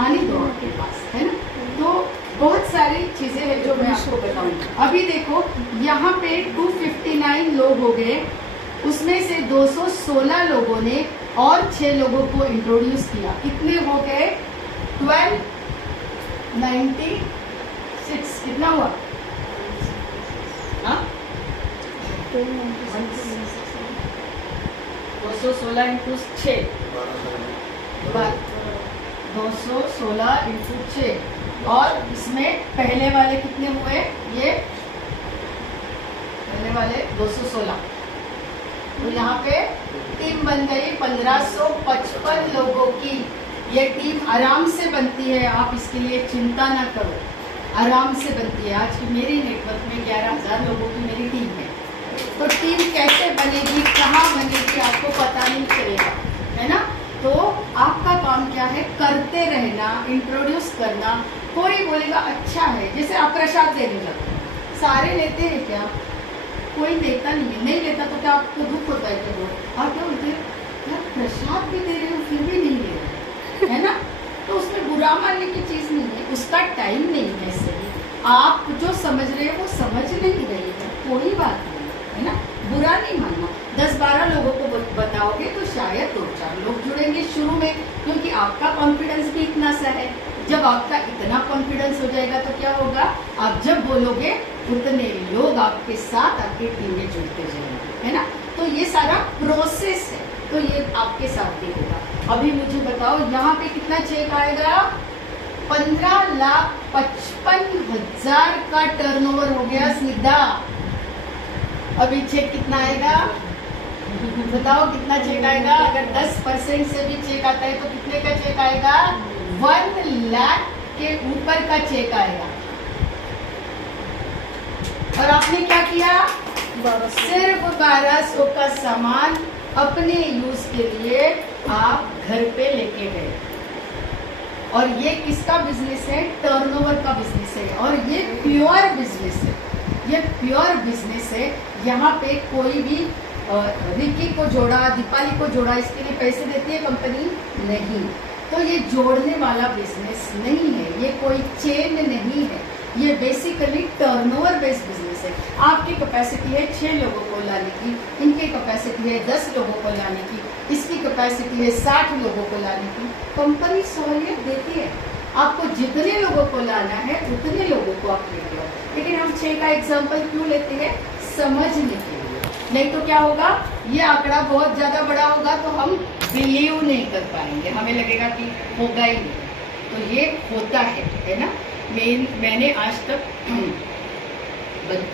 आने दो आपके पास, है ना। तो बहुत सारी चीजें हैं जो मैं आपको बताऊंगी। अभी देखो यहाँ पे 259 लोग हो गए, उसमें से 216 लोगों ने और 6 लोगों को इंट्रोड्यूस किया। कितने हो गए? 1296। कितना हुआ? हाँ 216 इंटू 6, 216 इंटू 6, और इसमें पहले वाले कितने हुए? ये पहले वाले 216, तो यहाँ पे टीम बन गई 1555 लोगों की। ये टीम आराम से बनती है, आप इसके लिए चिंता ना करो, आराम से बनती है। आज की मेरी नेटवर्क में 11,000 लोगों की मेरी टीम है। तो टीम कैसे बनेगी, कहाँ बनेगी, आपको पता नहीं चलेगा, है ना। तो आपका काम क्या है? करते रहना, इंट्रोड्यूस करना। कोई बोलेगा अच्छा है, जैसे आप प्रसाद देने जाते हैं, सारे लेते हैं क्या? कोई देता नहीं है, नहीं लेता तो क्या आपको दुख होता है? क्या आप क्या बोलते हैं यार प्रसाद भी दे रहे हो फिर भी नहीं ले रहे, है ना। तो उसमें बुरा मानने की चीज़ नहीं है, उसका टाइम नहीं है सही। आप जो समझ रहे हो वो समझ नहीं रहे हैं, कोई बात नहीं है ना, बुरा नहीं मानना। 10-12 लोगों को बताओगे तो शायद 2-4 लोग जुड़ेंगे शुरू में, क्योंकि आपका कॉन्फिडेंस भी इतना सा है। जब आपका इतना कॉन्फिडेंस हो जाएगा तो क्या होगा? आप जब बोलोगे उतने लोग आपके साथ आपकी टीम में जुड़ते जाएंगे, है ना। तो ये सारा प्रोसेस है, तो ये आपके साथ भी होगा। अभी मुझे बताओ यहाँ पे कितना चेक आएगा? 15,55,000 का टर्नओवर हो गया सीधा। अभी चेक कितना आएगा? बताओ कितना चेक आएगा? अगर 10% से भी चेक आता है तो कितने का चेक आएगा? 1 लाख के ऊपर का चेक आएगा। और आपने क्या किया? सिर्फ 1200 का सामान अपने यूज के लिए आप घर पे लेके गए। और ये किसका बिजनेस है? टर्नओवर का बिजनेस है, और ये प्योर बिजनेस है, ये प्योर बिजनेस है। यहाँ पे कोई भी रिकी को जोड़ा, दीपाली को जोड़ा, इसके लिए पैसे देती है कंपनी? नहीं। तो ये जोड़ने वाला बिजनेस नहीं है, ये कोई चेन नहीं है, ये बेसिकली टर्नओवर बेस्ड बिजनेस है। आपकी कैपेसिटी है 6 लोगों को लाने की, इनकी कैपेसिटी है 10 लोगों को लाने की, इसकी कैपेसिटी है 60 लोगों को लाने की। कंपनी सहूलियत देती है, आपको जितने लोगों को लाना है उतने लोगों को आप लेते हो। लेकिन हम 6 का एग्जाम्पल क्यों लेते हैं? समझने के लिए। नहीं तो क्या होगा? ये आंकड़ा बहुत ज़्यादा बड़ा होगा तो हम बिलीव नहीं कर पाएंगे, हमें लगेगा कि होगा ही नहीं। तो ये होता है ना। मैंने आज तक बंद